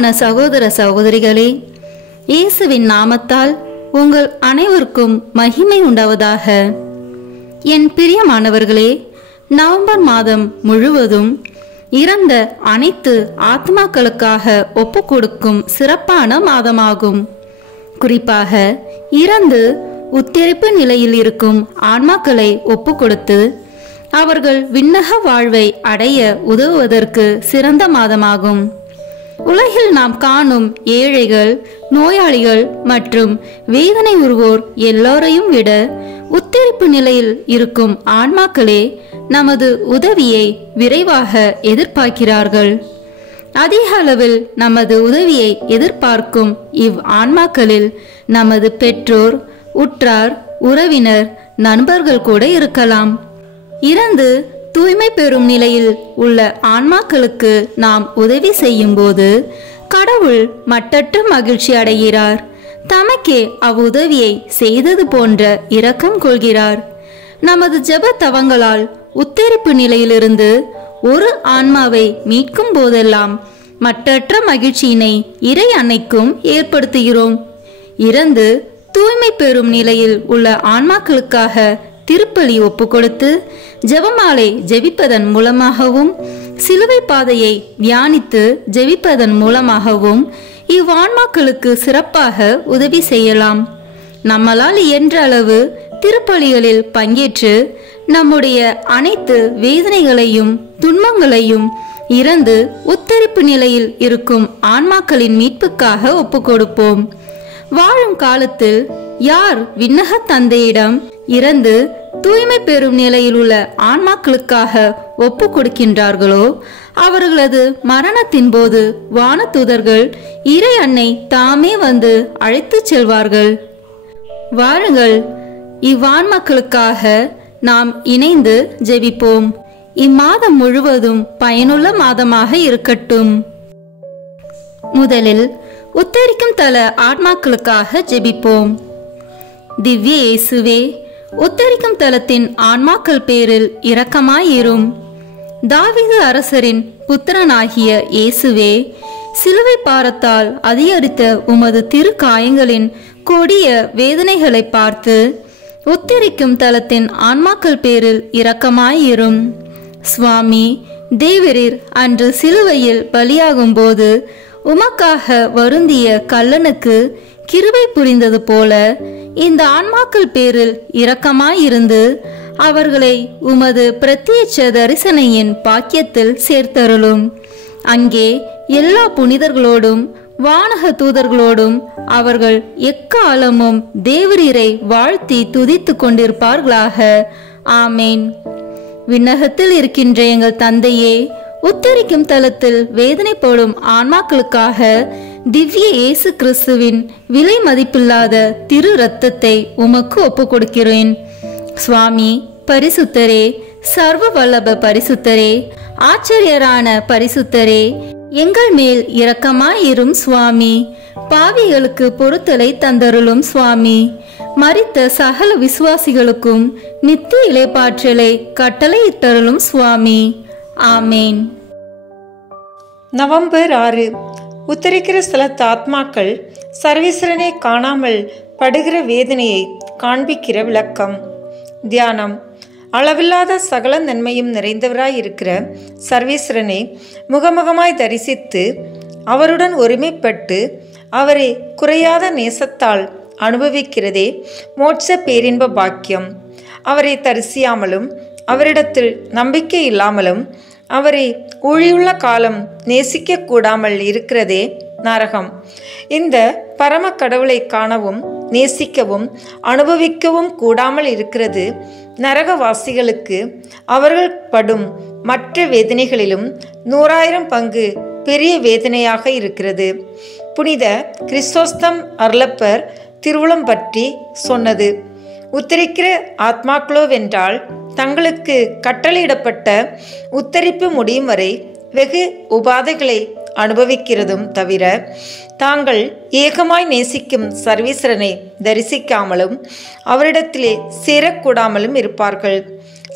பிரியமான சகோதர சகோதரிகளே, இயேசுவின் நாமத்தால் உங்கள் அனைவருக்கும் மகிமை உண்டாவதாக. என் பிரியமானவர்களே, நவம்பர் மாதம் முழுவதும் இறந்த அனைத்து ஆத்மாக்களுக்காக ஒப்பு கொடுக்கும் சிறப்பான மாதமாகும். குறிப்பாக இறந்து உத்திரிப்பு நிலையில் இருக்கும் ஆன்மாக்களை ஒப்பு கொடுத்து அவர்கள் விண்ணக வாழ்வை அடைய உதவுவதற்கு சிறந்த மாதமாகும். உலகில் நாம் காணும் ஏழைகள், நோயாளிகள் மற்றும் வேதனை உறுவோர் எல்லோரையும் விட உத்திரிப்பு நிலையில் இருக்கும் ஆன்மாக்களே நமது உதவியை விரைவாக எதிர்பார்க்கிறார்கள். அதிக அளவில் நமது உதவியை எதிர்பார்க்கும் ஆன்மாக்களில் நமது பெற்றோர், உற்றார், உறவினர், நண்பர்கள் கூட இருக்கலாம். இறந்து தூய்மை பெறும் நிலையில் உள்ள ஆன்மாக்களுக்கு நாம் உதவி செய்யும் போது கடவுள் மட்டற்ற மகிழ்ச்சி அடைகிறார். தமக்கே அவ்வுதவியை செய்தது போன்ற இரக்கம் கொள்கிறார். நமது ஜெப தவங்களால் உத்தரிப்பு நிலையிலிருந்து ஒரு ஆன்மாவை மீட்கும் போதெல்லாம் மட்டற்ற மகிழ்ச்சியினை இறை அன்னைக்கும் ஏற்படுத்துகிறோம். இறந்து தூய்மை பெறும் நிலையில் உள்ள ஆன்மாக்களுக்காக திருப்பலி ஒப்பு கொடுத்து ஜெபமாலை ஜெபிப்பதன் மூலமாகவும் சிலுவை பாதையை தியானித்து ஜெபிப்பதன் மூலமாகவும் இவ்வான்மாக்களுக்கு சிறப்பாக உதவி செய்யலாம். நம்மளால் இயன்ற அளவு திருப்பலிகளில் பங்கேற்று நம்முடைய அனைத்து வேதனைகளையும் துன்பங்களையும் இறந்து உத்தரிப்பு நிலையில் இருக்கும் ஆன்மாக்களின் மீட்புக்காக ஒப்பு கொடுப்போம். வாழும் காலத்தில் யார் விண்ணக தந்தையிடம் இறந்து தூய்மை பெறும் நிலையில் உள்ள ஆன்மாக்களுக்காக ஒப்பு கொடுக்கின்றார்களோ அவர்களது மரணத்தின் போது வானதூதர்கள் இறை அன்னை தாமே வந்து அழைத்து செல்வார்கள். வாருங்கள், இவ்வான்மாக்களுக்காக நாம் இணைந்து ஜெபிப்போம். இம்மாதம் முழுவதும் பயனுள்ள மாதமாக இருக்கட்டும். முதலில் உத்தரிக்கும் தல ஆன்மாக்களுக்காக ஜெபிப்போம். திவ்ய இயேசுவே, உத்தரிக்கும் தலத்தின் ஆன்மாக்கள் பேரில் இரக்கமாயிரும். தாவீது அரசரின் புத்திரனாகிய இயேசுவே, சிலுவை பாரத்தால் அதிகரித்த உமது திரு காயங்களின் கொடிய வேதனைகளை பார்த்து உத்தரிக்கும் தலத்தின் ஆன்மாக்கள் பேரில் இரக்கமாயிரும். சுவாமி, தேவரீர் அன்று சிலுவையில் பலியாகும் போது உமக்காக வருந்திய கல்லனுக்கு கிருபை புரிந்தது போல இந்த ஆன்மாக்கள் பேரில் இரக்கமாயிருந்து அவர்களை உமது பிரத்யட்ச தரிசனையின் பாக்கியத்தில் சேர்த்தருளும். அங்கே எல்லா புனிதர்களோடும் வானக தூதர்களோடும் அவர்கள் எக்காலமும் தேவரீரை வாழ்த்தி துதித்து கொண்டிருப்பார்களாக. ஆமேன். விண்ணகத்தில் இருக்கின்ற எங்கள் தந்தையே, உத்தரிக்கும் தலத்தில் வேதனைப்படும் ஆன்மாக்களுக்காக திவ்ய இயேசு கிறிஸ்துவின் விலை மதிப்பில்லாத திரு இரத்தத்தை உமக்கு ஒப்பு கொடுக்கிறேன். சுவாமி, பரிசுத்தரே, சர்வ வல்லப பரிசுத்தரே, ஆச்சரியரான பரிசுத்தரே, எங்கள் மேல் இரக்கமாயிரும் சுவாமி. பாவிகளுக்கு பொறுத்தலை தந்தருளும் சுவாமி. மரித்த சகல விசுவாசிகளுக்கும் நித்திய இளைப்பாற்றலை கட்டளையிட்டருளும் சுவாமி. ஆமேன். நவம்பர் 6 உத்தரிக்கிற ஸ்தலத்து ஆத்மாக்கள் சர்வேஸ்வரனை காணாமல் படுகிற வேதனையை காண்பிக்கிற விளக்கம். தியானம். அளவில்லாத சகல நன்மையும் நிறைந்தவராய் இருக்கிற சர்வேஸ்வரனை முகமுகமாய் தரிசித்து அவருடன் ஒருமைப்பட்டு அவரை குறையாத நேசத்தால் அனுபவிக்கிறதே மோட்ச பேரின்ப பாக்கியம். அவரை தரிசியாமலும் அவரிடத்தில் நம்பிக்கை இல்லாமலும் அவரை ஊழியுள்ள காலம் நேசிக்க கூடாமல் இருக்கிறதே நரகம். இந்த பரம கடவுளை காணவும் நேசிக்கவும் அனுபவிக்கவும் கூடாமல் இருக்கிறது நரகவாசிகளுக்கு அவர்கள் படும் மற்ற வேதனைகளிலும் 100,000 பங்கு பெரிய வேதனையாக இருக்கிறது. புனித கிறிஸ்தோஸ்தம் அருளப்பர் திருவுளம் பற்றி சொன்னது. உத்தரிக்கிற ஆத்மாக்களோவென்றால் தங்களுக்கு கட்டளையிடப்பட்ட உத்தரிப்பு முடியும் வரை வெகு உபாதைகளை அனுபவிக்கிறதும் தவிர தாங்கள் ஏகமாய் நேசிக்கும் சர்வேஸ்வரனை தரிசிக்காமலும் அவரிடத்திலே சேரக்கூடாமலும் இருப்பார்கள்.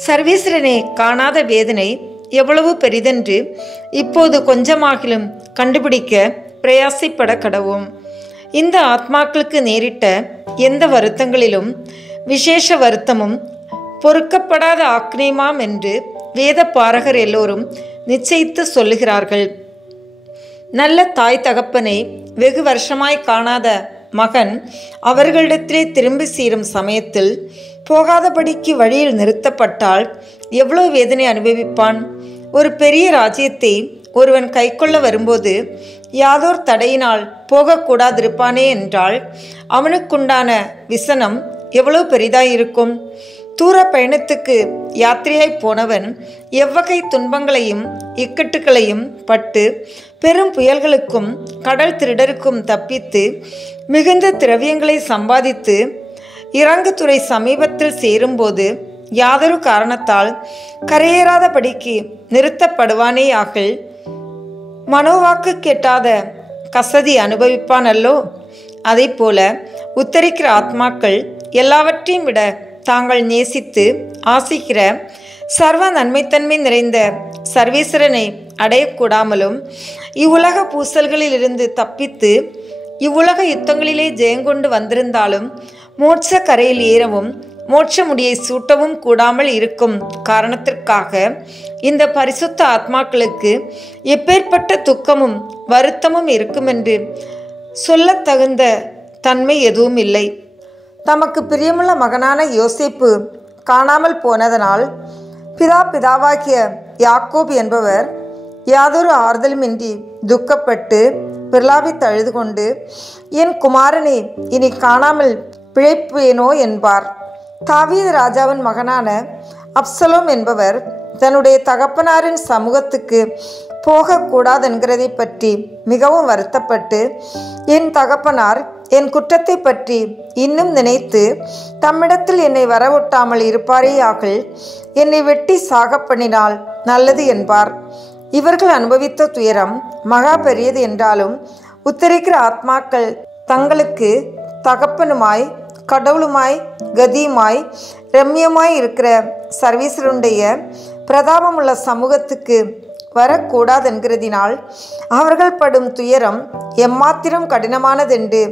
சர்வேஸ்வரனை காணாத வேதனை எவ்வளவு பெரிதென்று இப்போது கொஞ்சமாகிலும் கண்டுபிடிக்க பிரயாசைப்பட கடவோம். இந்த ஆத்மாக்களுக்கு நேரிட்ட எந்த வருத்தங்களிலும் விசேஷ வருத்தமும் பொறுக்கப்படாத ஆக்னியமாம் என்று வேத பாரகர் எல்லோரும் நிச்சயித்து சொல்லுகிறார்கள். நல்ல தாய் தகப்பனை வெகு வருஷமாய் காணாத மகன் அவர்களிடத்திலே திரும்பி சேரும் சமயத்தில் போகாதபடிக்கு வழியில் நிறுத்தப்பட்டால் எவ்வளோ வேதனை அனுபவிப்பான். ஒரு பெரிய ராஜ்யத்தை ஒருவன் கைக்கொள்ள வரும்போது யாதோர் தடையினால் போகக்கூடாதிருப்பானே என்றால் அவனுக்குண்டான விசனம் எவ்வளவு பெரிதாயிருக்கும். தூர பயணத்துக்கு யாத்திரையாய் போனவன் எவ்வகை துன்பங்களையும் இக்கட்டுகளையும் பட்டு பெரும் புயல்களுக்கும் கடல் திருடருக்கும் தப்பித்து மிகுந்த திரவியங்களை சம்பாதித்து இறங்குதுறை சமீபத்தில் சேரும்போது யாதொரு காரணத்தால் கரையேறாதபடிக்கு நிறுத்தப்படுவானேயாகில் மனோவாக்கு கெட்டாத கசதி அனுபவிப்பான் அல்லோ. அதை போல உத்தரிக்கிற ஆத்மாக்கள் எல்லாவற்றையும் விட தாங்கள் நேசித்து ஆசிக்கிற சர்வ நன்மைத்தன்மை நிறைந்த சர்வேஸ்வரனை அடையக்கூடாமலும் இவ்வுலக பூசல்களிலிருந்து தப்பித்து இவ்வுலக யுத்தங்களிலே ஜெயங்கொண்டு வந்திருந்தாலும் மோட்ச கரையில் ஏறவும் மோட்ச முடியை சூட்டவும் கூடாமல் இருக்கும் காரணத்திற்காக இந்த பரிசுத்த ஆத்மாக்களுக்கு எப்பேற்பட்ட துக்கமும் வருத்தமும் இருக்குமென்று சொல்லத்தகுந்த தன்மை எதுவும் இல்லை. தமக்கு பிரியமுள்ள மகனான யோசேப்பு காணாமல் போனதனால் பிதாவாகிய யாக்கோபு என்பவர் யாதொரு ஆறுதலுமின்றி துக்கப்பட்டு பிரலாபித்து அழுது கொண்டு, என் குமாரனை இனி காணாமல் பிழைப்பேனோ என்பார். தாவீது ராஜாவின் மகனான அப்சலோம் என்பவர் தன்னுடைய தகப்பனாரின் சமூகத்துக்கு போகக்கூடாதென்கிறதை பற்றி மிகவும் வருத்தப்பட்டு, என் தகப்பனார் என் குற்றத்தை பற்றி இன்னும் நினைத்து தம்மிடத்தில் என்னை வரவொட்டாமல் இருப்பாரேயாகில் என்னை வெட்டி சாக பண்ணினால் நல்லது என்பார். இவர்கள் அனுபவித்த துயரம் மகா பெரியது என்றாலும் உத்தரிக்கிற ஆத்மாக்கள் தங்களுக்கு தகப்பனுமாய் கடவுளுமாய் கதியுமாய் ரம்யமாய் இருக்கிற சர்வீஸ்வருடைய பிரதாபமுள்ள சமூகத்துக்கு வரக்கூடாதென்கிறதினால் அவர்கள் படும் துயரம் எம்மாத்திரம் கடினமானதென்று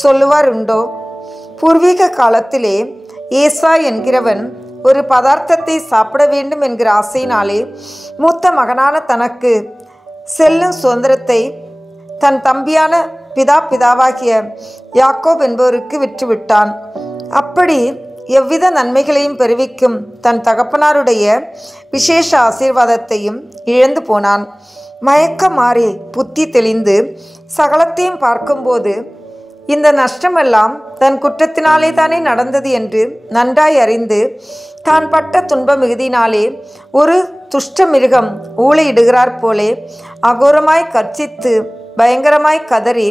சொல்லுவார் உண்டோ? பூர்வீக காலத்திலே ஏசா என்கிறவன் ஒரு பதார்த்தத்தை சாப்பிட வேண்டும் என்கிற ஆசையினாலே மூத்த மகனான தனக்கு செல்லும் சுதந்திரத்தை தன் தம்பியான பிதாவாகிய யாக்கோப் என்பவருக்கு விற்றுவிட்டான். அப்படி எவ்வித நன்மைகளையும் பெறுவிக்கும் தன் தகப்பனாருடைய விசேஷ ஆசீர்வாதத்தையும் இழந்து போனான். மயக்கம் மாறி புத்தி தெளிந்து சகலத்தையும் பார்க்கும்போது இந்த நஷ்டமெல்லாம் தன் குற்றத்தினாலே தானே நடந்தது என்று நன்றாய் அறிந்து தான் பட்ட துன்ப மிகுதினாலே ஒரு துஷ்ட மிருகம் ஊளையிடுகிறார் போலே அகோரமாய் கர்ச்சித்து பயங்கரமாய் கதறி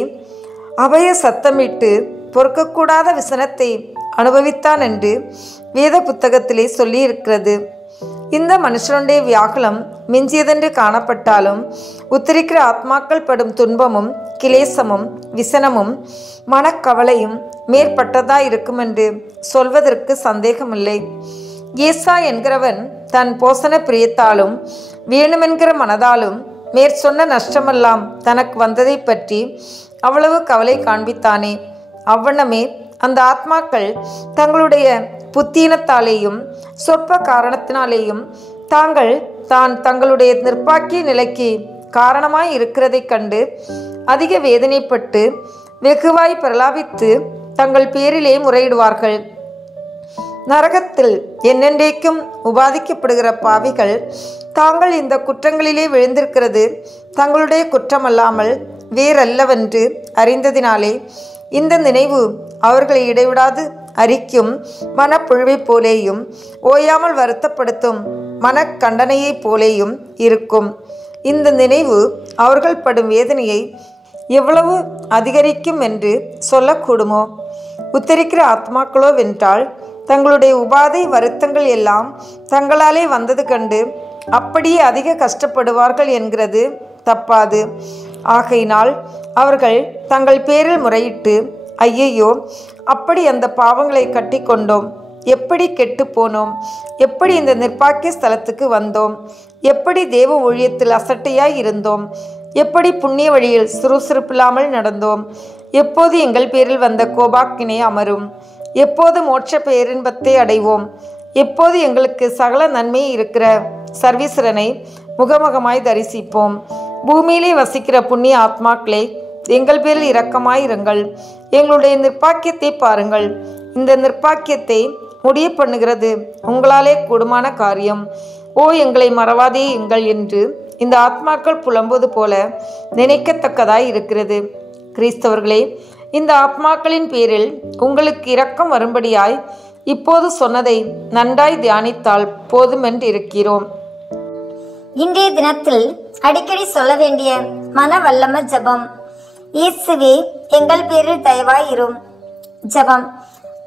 அபய சத்தமிட்டு பொறுக்கக்கூடாத விசனத்தை அனுபவித்தான் என்று வேத புத்தகத்திலே சொல்லியிருக்கிறது. இந்த மனுஷனுடைய வியாகுலம் மிஞ்சியதென்று காணப்பட்டாலும் உத்தரிக்கிற ஆத்மாக்கள் படும் துன்பமும் கிளேசமும் விசனமும் மனக்கவலையும் மேற்பட்டதாய் இருக்கும் என்று சொல்வதற்கு சந்தேகமில்லை. ஏசா என்கிறவன் தன் போசன பிரியத்தாலும் வேணுமென்கிற மனதாலும் மேற்சொன்ன நஷ்டமெல்லாம் தனக்கு வந்ததை பற்றி அவ்வளவு கவலை காண்பித்தானே. அவ்வண்ணமே அந்த ஆத்மாக்கள் தங்களுடைய புத்தீனத்தாலேயும் சொற்ப காரணத்தினாலேயும் தங்களுடைய நிர்பாக்கிய நிலைக்கு காரணமாய் இருக்கிறதைக் கண்டு அதிக வேதனைப்பட்டு வெகுவாய் பிரலாபித்து தங்கள் பேரிலே முறையிடுவார்கள். நரகத்தில் என்னென்றைக்கும் உபாதிக்கப்படுகிற பாவிகள் தாங்கள் இந்த குற்றங்களிலே விழுந்திருக்கிறது தங்களுடைய குற்றமல்லாமல் வேறல்லவென்று அறிந்ததினாலே இந்த நினைவு அவர்களை இடைவிடாது அரிக்கும் மனப்புழுவைப் போலேயும் ஓயாமல் வருத்தப்படுத்தும் மனக்கண்டனையைப் போலேயும் இருக்கும். இந்த நினைவு அவர்கள் படும் வேதனையை எவ்வளவு அதிகரிக்கும் என்று சொல்லக்கூடுமோ? உத்தரிக்கிற ஆத்மாக்களோ வென்றால் தங்களுடைய உபாதை வருத்தங்கள் எல்லாம் தங்களாலே வந்தது கண்டு அப்படியே அதிக கஷ்டப்படுவார்கள் என்கிறது தப்பாது. ஆகையினால் அவர்கள் தங்கள் பேரில் முறையிட்டு, ஐயையோ, அப்படி அந்த பாவங்களை கட்டி கொண்டோம், எப்படி கெட்டு போனோம், எப்படி இந்த நிர்பாக்கிய ஸ்தலத்துக்கு வந்தோம், எப்படி தேவ ஊழியத்தில் அசட்டையாய் இருந்தோம், எப்படி புண்ணிய வழியில் சுறுசுறுப்பில்லாமல் நடந்தோம். எப்போது எங்கள் பேரில் வந்த கோபாக்கினை அமரும். எப்போது மோட்ச பேரின்பத்தை அடைவோம். எப்போது எங்களுக்கு சகல நன்மை இருக்கிற சர்வீஸ்வரனை முகமுகமாய் தரிசிப்போம். பூமியிலே வசிக்கிற புண்ணிய ஆத்மாக்களே, எங்கள் பேரில் இரக்கமாயிருங்கள். எங்களுடைய நிர்பாக்கியத்தை பாருங்கள். இந்த நிர்பாக்கியத்தை முடிய பண்ணுகிறது உங்களாலே கூடுமான காரியம். ஓ, எங்களை மறவாதே எங்கள் என்று இந்த ஆத்மாக்கள் புலம்புவது போல நினைக்கத்தக்கதாய் இருக்கிறது. கிறிஸ்தவர்களே, இந்த ஆத்மாக்களின் பேரில் உங்களுக்கு இரக்கம் வரும்படியாய் இப்போது சொன்னதை நன்றாய் தியானித்தால் போதுமென்றிருக்கிறோம். இன்றைய தினத்தில் அடிக்கடி சொல்ல வேண்டிய மன வல்லம ஜபம். இயேசுவே, எங்கள் பேரில் தயவாயிரும். ஜபம்.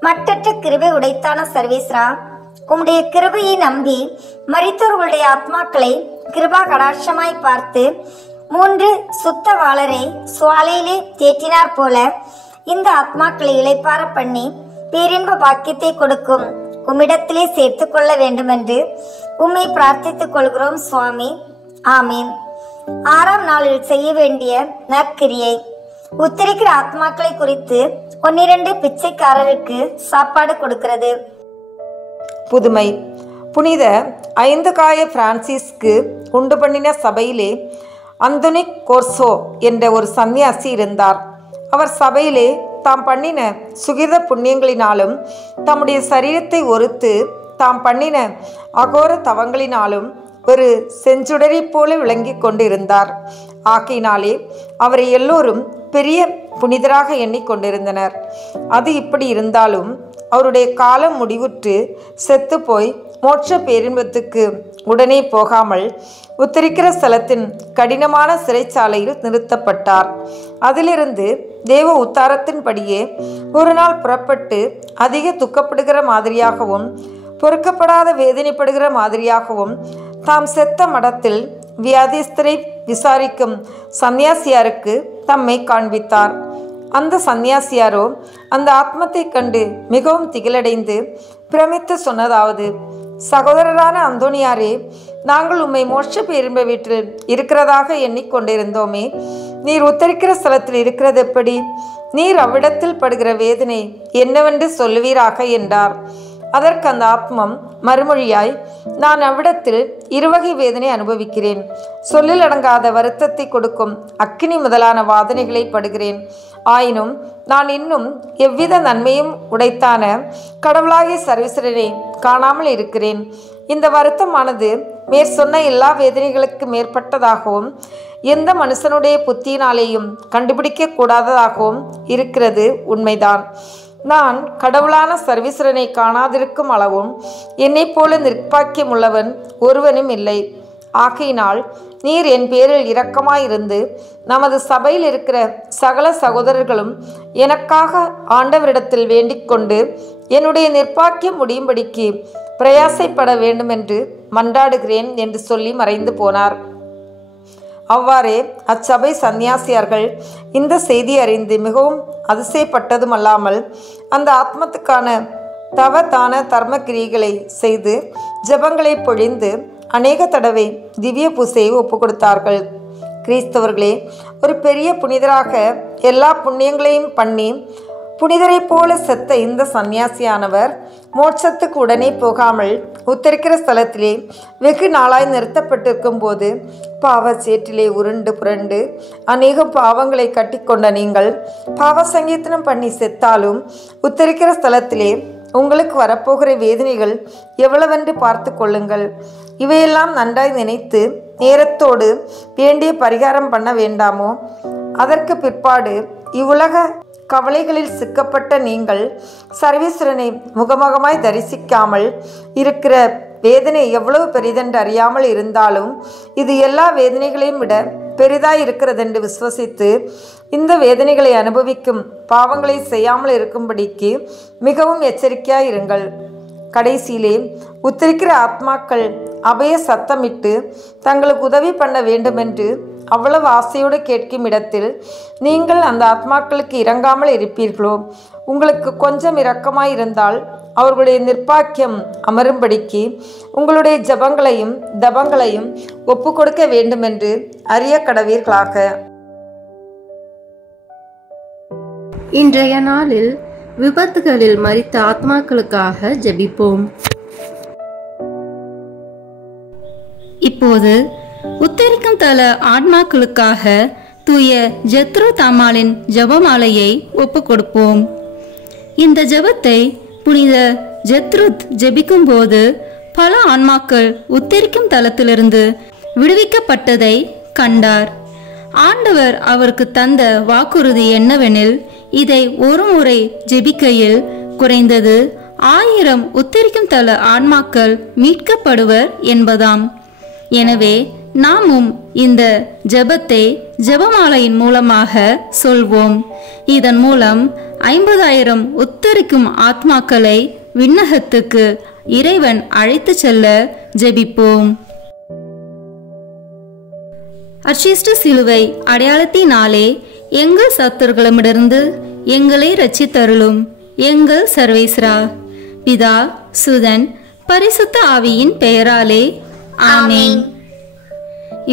மட்டற்ற கிருபை உடைத்தான சர்வேஸ்வரா, உம்முடைய கிருபையை நம்பி மரித்தோர்களுடைய ஆத்மாக்களை கிருபா கடாட்சமாய் பார்த்து 3 சுத்தவாளரை சுவாலையிலே தேற்றினார் போல இந்த ஆத்மாக்களை இளைப்பார பண்ணி பேரின்ப பாக்கியத்தை கொடுக்கும் உம்மிடத்திலே சேர்த்து கொள்ள வேண்டுமென்று உம்மை பிரார்த்தித்துக் கொள்கிறோம் சுவாமி. ஆமீன். 6ஆம் நாளில் செய்ய வேண்டிய நற்கிரியை. உத்தரிக்கிற ஆத்மாக்களை குறித்து 1-2 பிச்சைக்காரருக்கு சாப்பாடு கொடுக்கிறது. புதுமை. புனித 5 காய பிரான்சிஸ்க்கு உண்டு பண்ணின சபையிலே அந்தோனிக் கோர்சோ என்ற ஒரு சன்னியாசி இருந்தார். அவர் சபையிலே தாம் பண்ணின சுகிர்த புண்ணியங்களினாலும் தம்முடைய சரீரத்தை ஒருத்து தாம் பண்ணின அகோர தவங்களினாலும் ஒரு செஞ்சுடரை போல விளங்கி கொண்டிருந்தார். ஆகையினாலே அவரை எல்லோரும் பெரிய புனிதராக எண்ணிக்கொண்டிருந்தனர். அது இப்படி இருந்தாலும் அவருடைய காலம் முடிவுற்று செத்து போய் மோட்ச பேரின்பத்துக்கு உடனே போகாமல் உத்தரிக்கிற ஸ்தலத்தின் கடினமான சிறைச்சாலையில் நிறுத்தப்பட்டார். அதிலிருந்து தேவ உத்தாரத்தின்படியே ஒரு நாள் புறப்பட்டு அதிக துக்கப்படுகிற மாதிரியாகவும் பொறுக்கப்படாத வேதனைப்படுகிற மாதிரியாகவும் தாம் செத்த மடத்தில் வியாதிஸ்தரை விசாரிக்கும் சந்நியாசியாருக்கு தம்மை காண்பித்தார். அந்த சந்நியாசியாரோ அந்த ஆத்மத்தை கண்டு மிகவும் திகிலடைந்து பிரமித்து சொன்னதாவது: சகோதரரான அந்தோனியாரே, நாங்கள் உம்மை மோட்ச பேரின்ப வீட்டில் இருக்கிறதாக எண்ணிக்கொண்டிருந்தோமே. நீர் உத்தரிக்கிற ஸ்தலத்தில் இருக்கிறது எப்படி? நீர் அவ்விடத்தில் படுகிற வேதனை என்னவென்று சொல்லுவீராக என்றார். அதற்கு அந்த ஆத்மம் மறுமொழியாய், நான் அவ்விடத்தில் 2 வகை வேதனை அனுபவிக்கிறேன். சொல்லில் அடங்காத வருத்தத்தை கொடுக்கும் அக்கினி முதலான வாதனைகளை படுகிறேன். ஆயினும் நான் இன்னும் எவ்வித நன்மையும் உடைத்தான கடவுளாகிய சர்வேஸ்வரனை காணாமல் இருக்கிறேன். இந்த வருத்தமானது மேற்சொன்ன எல்லா வேதனைகளுக்கு மேற்பட்டதாகவும் எந்த மனுஷனுடைய புத்தியினாலேயும் கண்டுபிடிக்க கூடாததாகவும் இருக்கிறது உண்மைதான். நான் கடவுளான சர்வேஸ்வரனை காணாதிருக்கும் அளவும் என்னை போல நிர்பாக்கியமுள்ளவன் ஒருவனும் இல்லை. ஆகையினால் நீர் என் பேரில் இரக்கமாயிருந்து நமது சபையில் இருக்கிற சகல சகோதரர்களும் எனக்காக ஆண்டவரிடத்தில் வேண்டிக் கொண்டு என்னுடைய நிர்பாக்கியம் முடியும்படிக்கு பிரயாசைப்பட வேண்டுமென்று மன்றாடுகிறேன் என்று சொல்லி மறைந்து போனார். அவ்வாறே அச்சபை சந்நியாசியார்கள் இந்த செய்தி அறிந்து மிகவும் அதிசயப்பட்டதுமல்லாமல் அந்த ஆத்மத்துக்கான தான தர்ம கிரியைகளை செய்து ஜபங்களை பொழிந்து அநேக தடவை திவ்ய பூசையை ஒப்பு கொடுத்தார்கள். கிறிஸ்தவர்களே, ஒரு பெரிய புனிதராக எல்லா புண்ணியங்களையும் பண்ணி புனிதரை போல செத்த இந்த சந்நியாசியானவர் மோட்சத்துக்கு உடனே போகாமல் உத்தரிக்கிற ஸ்தலத்திலே வெகு நாளாய் நிறுத்தப்பட்டிருக்கும் போது பாவச்சேற்றிலே உருண்டு புரண்டு அநேக பாவங்களை கட்டிக்கொண்ட நீங்கள் பாவ சங்கீதனம் பண்ணி செத்தாலும் உத்தரிக்கிற ஸ்தலத்திலே உங்களுக்கு வரப்போகிற வேதனைகள் எவ்வளவென்று பார்த்து கொள்ளுங்கள். இவையெல்லாம் நன்றாய் நினைத்து நேரத்தோடு வேண்டிய பரிகாரம் பண்ண வேண்டாமோ? அதற்கு பிற்பாடு இவ்வுலக கவலைகளில் சிக்கப்பட்ட நீங்கள் சர்வேஸ்வரனை முகமுகமாய் தரிசிக்காமல் இருக்கிற வேதனை எவ்வளவு பெரிதென்று அறியாமல் இருந்தாலும் இது எல்லா வேதனைகளையும் விட பெரிதாய் இருக்கிறதென்று விசுவசித்து இந்த வேதனைகளை அனுபவிக்கும் பாவங்களை செய்யாமல் இருக்கும்படிக்கு மிகவும் எச்சரிக்கையாயிருங்கள். கடைசியிலே உத்தரிக்கிற ஆத்மாக்கள் அபய சத்தமிட்டு தங்களுக்கு உதவி பண்ண வேண்டுமென்று அவ்வளவு ஆசையோடு கேட்கும் இடத்தில் நீங்கள் அந்த ஆத்மாக்களுக்கு இரங்காமல் இருப்பீர்களோ? உங்களுக்கு கொஞ்சம் இரக்கமாயிருந்தால் அவர்களுடைய நிர்பாக்கியம் அமரும்படிக்கு உங்களுடைய ஜபங்களையும் தபங்களையும் ஒப்பு கொடுக்க வேண்டுமென்று அறிய கடவீர்களாக. இன்றைய நாளில் விபத்துகளில் மரித்த ஆத்மாக்களுக்காக ஜெபிப்போம். இப்போது உத்தரிக்கும் தல ஆத்மாக்களுக்காக தூய ஜெத்ரோ தாமாலின் ஜெபமாலையை ஒப்பு கொடுப்போம். இந்த ஜெபத்தை புனித ஜெத்ருத் ஜெபிக்கும் போது பல ஆன்மாக்கள் உத்தரிக்கும் தலத்திலிருந்து விடுவிக்கப்பட்டதை கண்டார். ஆண்டவர் அவருக்கு தந்த வாக்குறுதி என்னவெனில், இதை ஒரு முறை ஜெபிக்கையில் குறைந்தது 1000 உத்தரிக்கும் தல ஆன்மாக்கள் மீட்கப்படுவர் என்பதாம். எனவே நாமும் இந்த ஜெபத்தை ஜெபமாலையின் மூலமாக சொல்வோம். இதன் மூலம் 50,000 உத்தரிக்கும் ஆத்மாக்களை விண்ணகத்துக்கு இறைவன் அழைத்து செல்ல ஜெபிப்போம். அச்சிஷ்ட சிலுவை அடையாளத்தினாலே எங்கள் சத்துருகளிடமிருந்து எங்களை ரட்சித்தருளும் எங்கள் சர்வேஸ்வரா. பிதா, சுதன், பரிசுத்த ஆவியின் பெயராலே ஆமென்.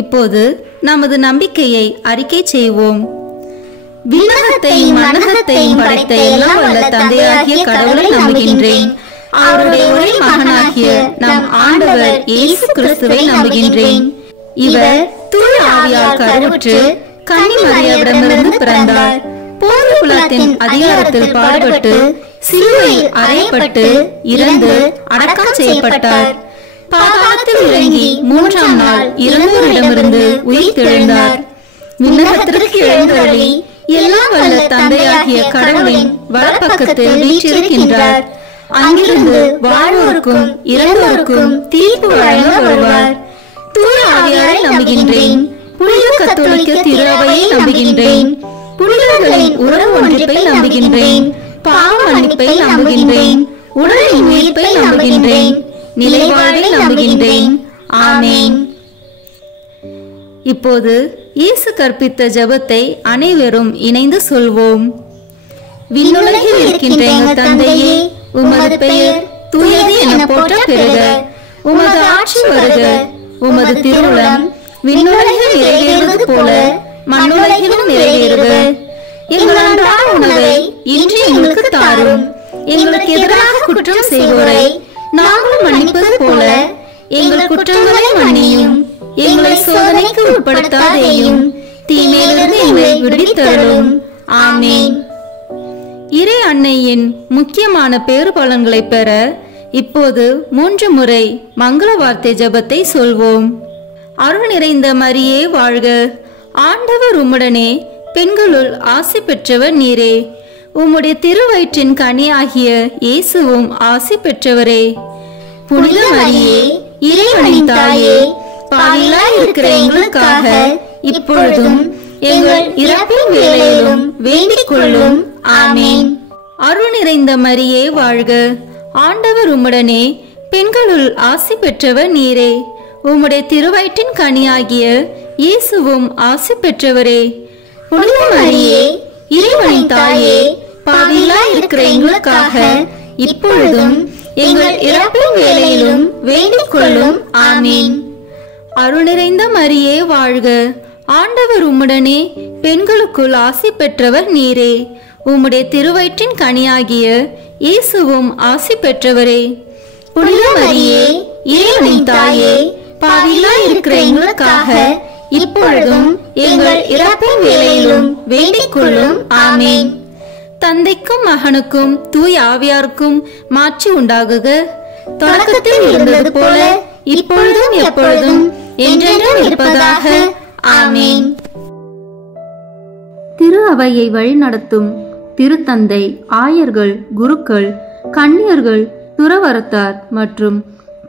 இப்போது நமது நம்பிக்கையை அறிக்கை செய்வோம். விண்ணகத்தையும் மண்ணகத்தையும் படைத்த எல்லாம் வல்ல தந்தையாகிய கடவுளை நம்புகின்றேன். அவருடைய ஒரே மகனாகிய நம் ஆண்டவர் இயேசு கிறிஸ்துவை நம்புகின்றேன். இவர் தூய ஆவியால் கருவுற்று கன்னி மரியாவிடமிருந்து பிறந்தார். போர் குலத்தின் அதிகாரத்தில் பாடுபட்டு சிலுவையில் அறையப்பட்டு இறந்து அடக்கம் செய்யப்பட்டார். பாதாளத்தில் இறங்கி 3ஆம் நாள் இறந்தோரிடமிருந்து உயிர் தெழுந்தார். விண்ணகத்திற்கு எழுந்தருளி எல்லாம் வல்ல தந்தையாகிய கடவுளின் வலப்பக்கத்தில் வீற்றிருக்கின்றார். அங்கிருந்து வாழ்வோருக்கும் இறந்தோருக்கும் தீர்ப்பு வழங்க வருவார். தூய ஆவியாரை நம்புகின்றேன். புனித கத்தோலிக்க திருஅவையை நம்புகின்றேன். புனிதர்களின் உறவு ஒன்றிப்பை நம்புகின்றேன். பாவ மன்னிப்பை நம்புகின்றேன். உடலின் உயிர்ப்பை நம்புகின்றேன். நிலைவாழ்வை நம்புகின்றேன். ஆமென். இப்போது இயேசு கற்பித்த ஜெபத்தை அனைவரும் இணைந்து சொல்வோம். விண்ணுலகில் இருக்கின்ற எங்கள் தந்தையே, உமது பெயர் தூயது என போற்ற பெறுக. உமது ஆட்சி வருக. உமது திருவுளம் விண்ணுலகில் நிறைவேறுவது போல மண்ணுலகிலும் நிறைவேறுக. எங்கள் அன்றாட உணவை இன்று எங்களுக்கு தாரும். எங்களுக்கு எதிராக குற்றம் செய்வோரை நாங்கள் மன்னிப்பது போல எங்கள் குற்றங்களை மன்னியும். எங்களை சோதனைக்கு உட்படுத்தாதேயும், தீமையிலிருந்து எங்களை விடுவித்தருளும். ஆமென். இறை அன்னையின் முக்கியமான பேறு பலன்களை பெற இப்போது 3 முறை மங்கள வார்த்தை ஜெபத்தை சொல்வோம். அருள் நிறைந்த மரியே வாழ்க. ஆண்டவர் உம்முடனே, பெண்களுள் ஆசி பெற்றவர் நீரே. உம்முடைய திருவயிற்றின் கனியாகிய இயேசுவும் ஆசி பெற்றவரே. புனித மரியே, இறைவனின் தாயே, பாவிகளாய் இருக்கிற எங்களுக்காக இப்பொழுதும் எங்கள் இறப்பின் வேளையிலும் வேண்டிக் கொள்ளும். ஆமென். அருள் நிறைந்த மரியே வாழ்க. ஆண்டவர் உம்முடனே, பெண்களுள் ஆசி பெற்றவர் நீரே. உம்முடைய திருவயிற்றின் கனியாகிய இயேசுவும் ஆசி பெற்றவரே. புனித மரியே, இறைவனின் தாயே, பாவிகளாய் இருக்கிற எங்களுக்காக இப்பொழுதும் எங்கள் இறப்பின் வேளையிலும் வேண்டிக் கொள்ளும். ஆமென். அருள் நிறைந்த மரியே வாழ்க. ஆண்டவர் உம்முடனே, பெண்களுக்குள் ஆசி பெற்றவர் நீரே. உம்முடைய திருவயிற்றின் கனியாகிய இயேசுவும் ஆசி பெற்றவரே. புனித மரியே, இறைவனின் தாயே, பாவிகளாய் இருக்கிற எங்களுக்காக இப்பொழுதும் எங்கள் இறப்பின் வேளையிலும் வேண்டிக் கொள்ளும். ஆமென். தந்தைக்கும் மகனுக்கும் தூய ஆவியாருக்கும் மாட்சி உண்டாகுக. தொடக்கத்தில் இருந்தது போல இப்பொழுதும் எப்பொழுதும் என்றென்றும் இருப்பதாக. ஆமென். திரு அவையை வழிநடத்தும் திருத்தந்தை, ஆயர்கள், குருக்கள், கன்னியர்கள், துறவரத்தார் மற்றும்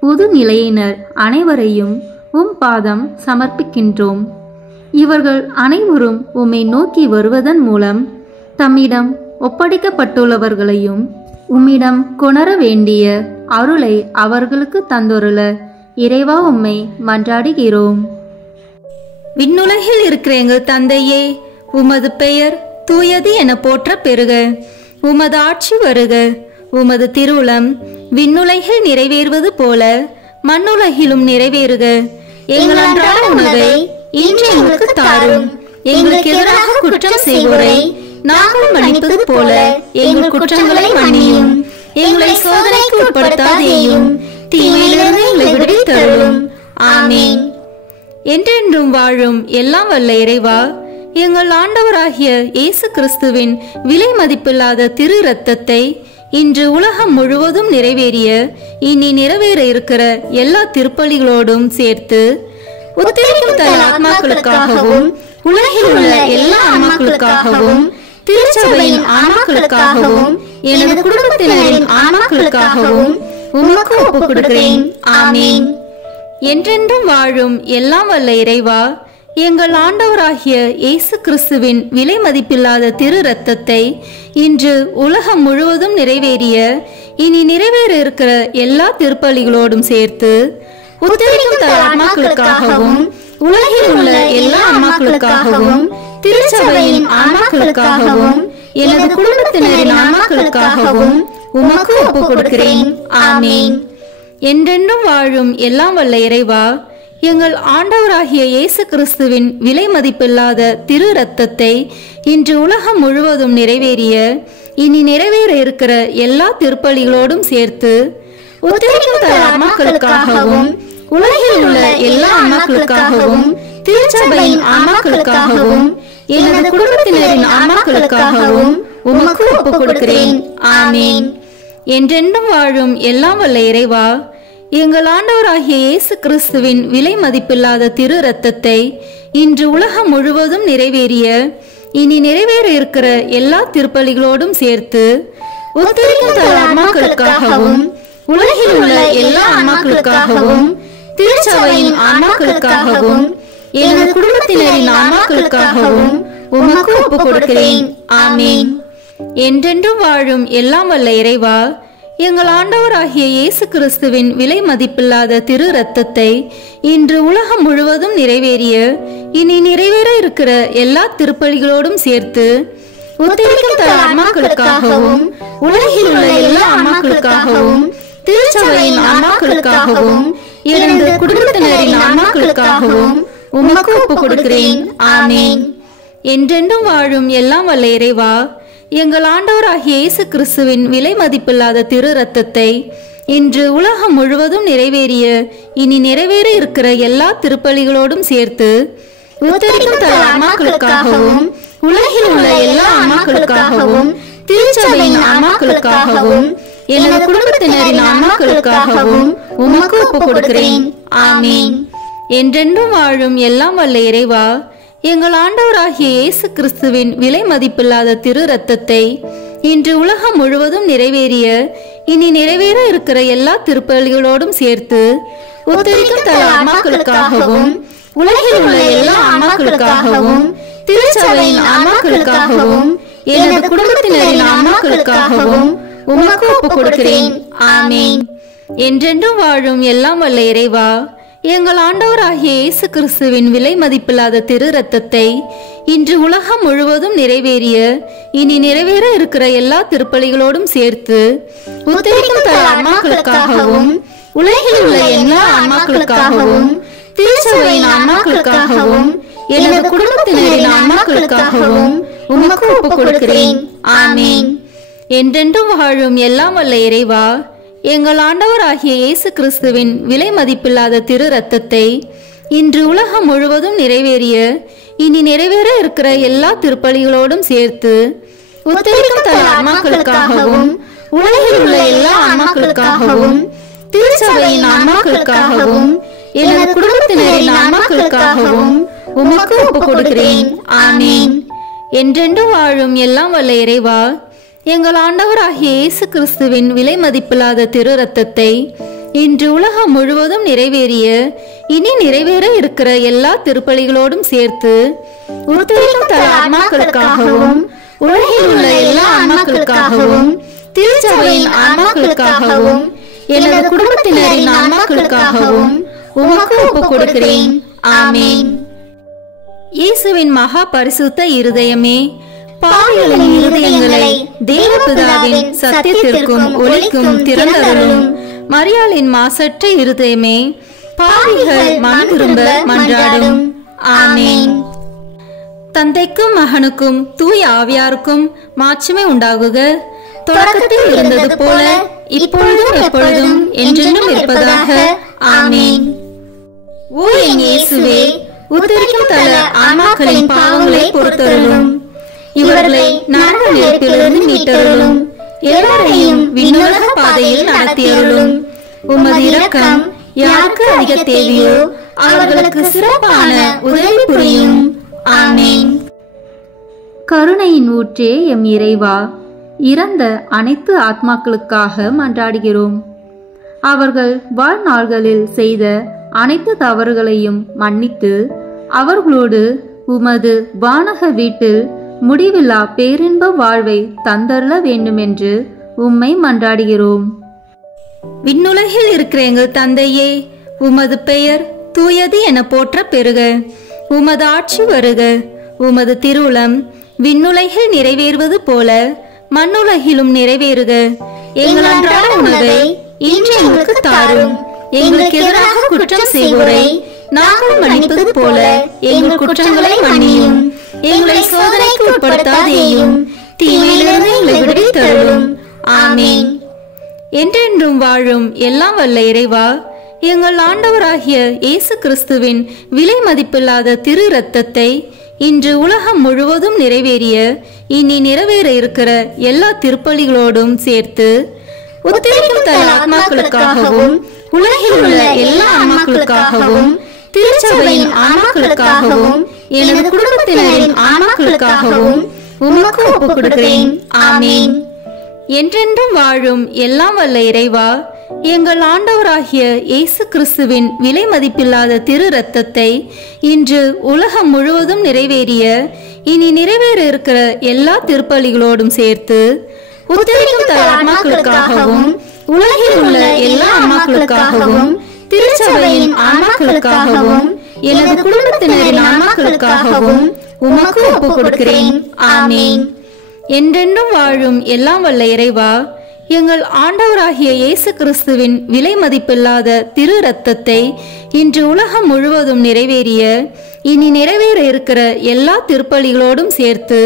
பொது நிலையினர் அனைவரையும் உம் பாதம் சமர்ப்பிக்கின்றோம். இவர்கள் அனைவரும் உம்மை நோக்கி வருவதன் மூலம் தம்மிடம் ஒப்படைக்கப்பட்டுள்ளவர்களையும் உம்மிடம் கொணர வேண்டிய அருளை அவர்களுக்கு தந்தொருள இறைவா உம்மை மன்றாடுகிறோம். விண்ணுலகில் இருக்கிற எங்கள் தந்தையே, உமது பெயர் தூயது என போற்ற பெறுக. உமது ஆட்சி வருக. உமது திருவுளம் விண்ணுலகில் நிறைவேறுவது போல மண்ணுலகிலும் நிறைவேறுக. எங்கள் அன்றாட உணவை இன்று எங்களுக்கு தாரும். எங்களுக்கு எதிராக குற்றம் செய்வோரை நாங்கள் மன்னிப்பது போல எங்கள் குற்றங்களை மன்னியும். எங்களை சோதனைக்கு உட்படுத்தாதேயும், தீமையிலிருந்து எங்களை விடுவித்தருளும். ஆமீன். என்றென்றும் வாழும் எல்லாம் வல்ல இறைவா, எங்கள் ஆண்டவராகிய இயேசு கிறிஸ்துவின் விலை மதிப்பில்லாத திரு இரத்தத்தை இன்று உலகம் முழுவதும் நிறைவேறிய இனி நிறைவேற இருக்கிற எல்லா திருப்பலிகளோடும் சேர்த்து உத்தரிக்கும் தன் ஆத்மாக்களுக்காகவும் உலகில் உள்ள எல்லா ஆன்மாக்களுக்காகவும் திருச்சபையின் ஆன்மாக்களுக்காகவும் எனது குடும்பத்தினரின் ஆன்மாக்களுக்காகவும் உமக்கு ஒப்புக் கொடுக்கிறேன். ஆமீன். என்றென்றும் வாழும் எல்லாம் வல்ல இறைவா, எங்கள் ஆண்டவராகிய இயேசு கிறிஸ்துவின் விலை மதிப்பில்லாத திரு இரத்தத்தை இன்று உலகம் முழுவதும் நிறைவேறிய இனி நிறைவேற இருக்கிற எல்லா திருப்பலிகளோடும் சேர்த்து உத்தரிக்கும் தன் ஆன்மாக்களுக்காகவும் உலகில் உள்ள எல்லா ஆன்மாக்களுக்காகவும் திருச்சபையின் ஆன்மாக்களுக்காகவும் எனது குடும்பத்தினரின் ஆன்மாக்களுக்காகவும் உமக்கு ஒப்புக் கொடுக்கிறேன். ஆமீன். என்றென்றும் வாழும் எல்லாம் வல்ல இறைவா, எங்கள் ஆண்டவராகிய இயேசு கிறிஸ்துவின் விலை மதிப்பில்லாத திரு இரத்தத்தை இன்று உலகம் முழுவதும் நிறைவேறிய இனி நிறைவேற இருக்கிற எல்லா திருப்பலிகளோடும் சேர்த்து உத்தரிக்கும் தன் ஆன்மாக்களுக்காகவும் உலகில் உள்ள எல்லா ஆன்மாக்களுக்காகவும் திருச்சபையின் ஆன்மாக்களுக்காகவும் எனது குடும்பத்தினரின் ஆன்மாக்களுக்காகவும் உமக்கு ஒப்புக் கொடுக்கிறேன். ஆமீன். என்றென்றும் வாழும் எல்லாம் வல்ல இறைவா, எங்கள் ஆண்டவராகிய இயேசு கிறிஸ்துவின் விலை மதிப்பில்லாத திரு இரத்தத்தை இன்று உலகம் முழுவதும் நிறைவேறிய இனி நிறைவேற இருக்கிற எல்லா திருப்பலிகளோடும் சேர்த்து உத்தரிக்கும் தன் ஆன்மாக்களுக்காகவும் உலகில் உள்ள எல்லா ஆன்மாக்களுக்காகவும் திருச்சபையின் ஆன்மாக்களுக்காகவும் எனது குடும்பத்தினரின் ஆன்மாக்களுக்காகவும் உமக்கு ஒப்புக் கொடுக்கிறேன். ஆமீன். என்றென்றும் வாழும் எல்லாம் வல்ல இறைவா, எங்கள் ஆண்டவராகிய இயேசு கிறிஸ்துவின் விலை மதிப்பில்லாத திரு இரத்தத்தை இன்று உலகம் முழுவதும் நிறைவேறிய இனி நிறைவேற இருக்கிற எல்லா திருப்பலிகளோடும் சேர்த்து உத்தரிக்கும் தன் ஆன்மாக்களுக்காகவும் உலகில் உள்ள எல்லா ஆன்மாக்களுக்காகவும் திருச்சபையின் ஆன்மாக்களுக்காகவும் எனது குடும்பத்தினரின் ஆன்மாக்களுக்காகவும் உமக்கு ஒப்புக் கொடுக்கிறேன். ஆமீன். என்றென்றும் வாழும் எல்லாம் வல்ல இறைவா, எங்கள் ஆண்டவராகிய இயேசு கிறிஸ்துவின் விலை மதிப்பில்லாத திரு இரத்தத்தை இன்று உலகம் முழுவதும் நிறைவேறிய இனி நிறைவேற இருக்கிற எல்லா திருப்பலிகளோடும் சேர்த்து உத்தரிக்கும் தன் ஆன்மாக்களுக்காகவும் உலகில் உள்ள எல்லா ஆன்மாக்களுக்காகவும் திருச்சபையின் ஆன்மாக்களுக்காகவும் எனது குடும்பத்தினரின் ஆன்மாக்களுக்காகவும் உமக்கு ஒப்புக் கொடுக்கிறேன். ஆமீன். என்றென்றும் வாழும் எல்லாம் வல்ல இறைவா, எங்கள் ஆண்டவராகிய இயேசு கிறிஸ்துவின் விலை மதிப்பில்லாத திரு இரத்தத்தை இன்று உலகம் முழுவதும் நிறைவேறிய இனி நிறைவேற இருக்கிற எல்லா திருப்பலிகளோடும் சேர்த்து உத்தரிக்கும் தன் ஆன்மாக்களுக்காகவும் உலகில் உள்ள எல்லா ஆன்மாக்களுக்காகவும் திருச்சபையின் ஆன்மாக்களுக்காகவும் எனது குடும்பத்தினரின் ஆன்மாக்களுக்காகவும் உமக்கு ஒப்புக் கொடுக்கிறேன். ஆமீன். என்றென்றும் வாழும் எல்லாம் வல்ல இறைவா, எங்கள் ஆண்டவராகிய இயேசு கிறிஸ்துவின் விலை மதிப்பில்லாத திரு இரத்தத்தை இன்று உலகம் முழுவதும் நிறைவேறிய இனி நிறைவேற இருக்கிற எல்லா திருப்பலிகளோடும் சேர்த்து உத்தரிக்கும் தன் ஆன்மாக்களுக்காகவும் உலகில் உள்ள எல்லா ஆன்மாக்களுக்காகவும் திருச்சபையின் ஆன்மாக்களுக்காகவும் எனது குடும்பத்தினரின் ஆன்மாக்களுக்காகவும் உமக்கு ஒப்புக் கொடுக்கிறேன். ஆமீன். என்றென்றும் வாழும் எல்லாம் வல்ல இறைவா, எங்கள் ஆண்டவராகிய இயேசு கிறிஸ்துவின் விலை மதிப்பில்லாத திரு இரத்தத்தை இன்று உலகம் முழுவதும் நிறைவேறிய இனி நிறைவேற இருக்கிற எல்லா திருப்பலிகளோடும் சேர்த்து உத்தரிக்கும் தன் ஆன்மாக்களுக்காகவும் உலகில் உள்ள எல்லா ஆன்மாக்களுக்காகவும் திருச்சபையின் ஆன்மாக்களுக்காகவும் எனது குடும்பத்தினரின் ஆன்மாக்களுக்காகவும் உமக்கு ஒப்புக் கொடுக்கிறேன். ஆமீன். என்றென்றும் வாழும் எல்லாம் வல்ல இறைவா, எங்கள் ஆண்டவராகிய இயேசு கிறிஸ்துவின் விலை மதிப்பில்லாத திரு இரத்தத்தை இன்று உலகம் முழுவதும் நிறைவேறிய இனி நிறைவேற இருக்கிற எல்லா திருப்பலிகளோடும் சேர்த்து உத்தரிக்கும் தன் ஆன்மாக்களுக்காகவும் உலகில் உள்ள எல்லா ஆன்மாக்களுக்காகவும் திருச்சபையின் ஆன்மாக்களுக்காகவும் எனது குடும்பத்தினரின் ஆன்மாக்களுக்காகவும் உமக்கு ஒப்புக் கொடுக்கிறேன். ஆமீன். இயேசுவின் மகா பரிசுத்த இருதயமே, பாவிகளின் இருதயங்களை தேவபிதாவின் சத்தியத்திற்கும் ஒளிக்கும் திறந்தருளும். மரியாளின் மாசற்ற இருதயமே, பாவிகள் மனம் திரும்ப மன்றாடும். ஆமேன். தந்தைக்கும் மகனுக்கும் தூய ஆவியாருக்கும் மாட்சிமை உண்டாகுக. தொடக்கத்தில் இருந்தது போல இப்பொழுதும் எப்பொழுதும் என்றென்றும் இருப்பதாக. ஆமேன். ஓ என் இயேசுவே, உத்தரிக்கும் தல ஆன்மாக்களின் பாவங்களை பொறுத்தருளும். இவர்களை நரக நெருப்பிலிருந்து மீட்டருளும். எல்லாரையும் விண்ணுலக பாதையில் நடத்தியருளும். உமது இரக்கம் யாருக்கு அதிக தேவையோ அவர்களுக்கு சிறப்பான உதவி புரியும். ஆமேன். கருணையின் ஊற்றே எம் இறைவா, இறந்த அனைத்து ஆத்மாக்களுக்காக மன்றாடுகிறோம். அவர்கள் வாழ்நாள்களில் செய்த அனைத்து தவறுகளையும் மன்னித்து அவர்களோடு உமது வானக வீட்டில் முடிவில்லா பேரின்ப வாழ்வை தந்தருள வேண்டுமென்று உம்மை மன்றாடுகிறோம். விண்ணுலகில் இருக்கிற எங்கள் தந்தையே, உமது பெயர் தூயது என போற்ற பெறுக. உமது ஆட்சி வருக. உமது திருவுளம் விண்ணுலகில் நிறைவேறுவது போல மண்ணுலகிலும் நிறைவேறுக. எங்கள் அன்றாட உணவை இன்று எங்களுக்கு தாரும். எங்களுக்கு எதிராக குற்றம் செய்வோரை நாங்கள் மன்னிப்பது போல எங்கள் குற்றங்களை மன்னியும். எங்களை சோதனைக்கு உட்படுத்தாதேயும், தீமையிலிருந்து எங்களை விடுவித்தருளும். ஆமேன். என்றென்றும் வாழும் எல்லாம் வல்ல இறைவா, எங்கள் ஆண்டவராகிய இயேசு கிறிஸ்துவின் விலை மதிப்பில்லாத திரு இரத்தத்தை இன்று உலகம் முழுவதும் நிறைவேறிய இனி நிறைவேற இருக்கிற எல்லா திருப்பலிகளோடும் சேர்த்து உத்தரிக்கும் தல ஆத்மாக்களுக்காகவும் உலகில் உள்ள எல்லா ஆன்மாக்களுக்காகவும் திருச்சபையின் ஆன்மாக்களுக்காகவும் எனது குடும்பத்தினரின் ஆன்மாக்களுக்காகவும் உமக்கு ஒப்புக் கொடுக்கிறேன். ஆமேன். என்றென்றும் வாழும் எல்லாம் வல்ல இறைவா, எங்கள் ஆண்டவராகிய இயேசு கிறிஸ்துவின் விலை மதிப்பில்லாத திரு இரத்தத்தை இன்று உலகம் முழுவதும் நிறைவேறிய இனி நிறைவேற இருக்கிற எல்லா திருப்பலிகளோடும் சேர்த்து உத்தரிக்கும் தல ஆன்மாக்களுக்காகவும் உலகில் உள்ள எல்லா ஆன்மாக்களுக்காகவும் திருச்சபையின் ஆன்மாக்களுக்காகவும் எனது குடும்பத்தினரின் ஆன்மாக்களுக்காகவும் உமக்கு ஒப்புக் கொடுக்கிறேன். ஆமேன். என்றென்றும் வாழும் எல்லாம் வல்ல இறைவா, எங்கள் ஆண்டவராகிய இயேசு கிறிஸ்துவின் விலை மதிப்பில்லாத திரு இரத்தத்தை இன்று உலகம் முழுவதும் நிறைவேறிய இனி நிறைவேற இருக்கிற எல்லா திருப்பலிகளோடும் சேர்த்து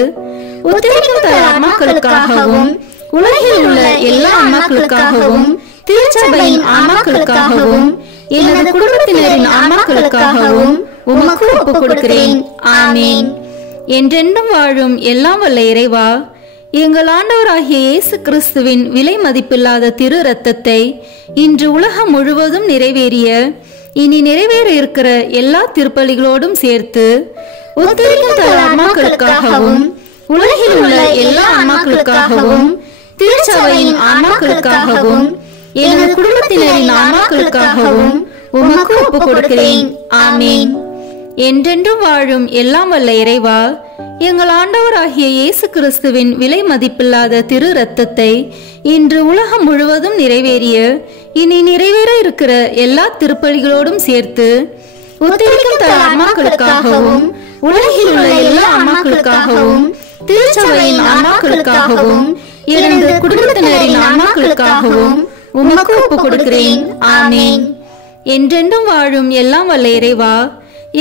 உத்தரிக்கும் தல ஆன்மாக்களுக்காகவும் உலகில் உள்ள எல்லா ஆன்மாக்களுக்காகவும் திருச்சபையின் ஆன்மாக்களுக்காகவும் எனது குடும்பத்தினரின் ஆன்மாக்களுக்காகவும் உமக்கு ஒப்புக் கொடுக்கிறேன். ஆமேன். என்றென்றும் வாழும் எல்லாம் வல்ல இறைவா, எங்கள் ஆண்டவராகிய இயேசு கிறிஸ்துவின் விலை மதிப்பில்லாத திரு இரத்தத்தை இன்று உலகம் முழுவதும் நிறைவேறிய இனி நிறைவேற இருக்கிற எல்லா திருப்பலிகளோடும் சேர்த்து உத்தரிக்கும் தல ஆன்மாக்களுக்காகவும் உலகில் உள்ள எல்லா ஆன்மாக்களுக்காகவும் திருச்சபையின் ஆன்மாக்களுக்காகவும் எனது குடும்பத்தினரின் ஆன்மாக்களுக்காகவும் உமக்கு ஒப்புக் கொடுக்கிறேன். ஆமேன். என்றென்றும் வாழும் எல்லாம் வல்ல இறைவா, எங்கள் ஆண்டவராகிய இயேசு கிறிஸ்துவின் விலை மதிப்பில்லாத திரு இரத்தத்தை இன்று உலகம் முழுவதும் நிறைவேறிய இனி நிறைவேற இருக்கிற எல்லா திருப்பலிகளோடும் சேர்த்து உத்தரிக்கும் தல ஆன்மாக்களுக்காகவும் உலகில் உள்ள எல்லா ஆன்மாக்களுக்காகவும் திருச்சபையின் ஆன்மாக்களுக்காகவும் எனது குடும்பத்தினரின் ஆன்மாக்களுக்காகவும் உமக்கு ஒப்புக் கொடுக்கிறேன். ஆமேன். என்றென்றும் வாழும் எல்லாம் வல்ல இறைவா,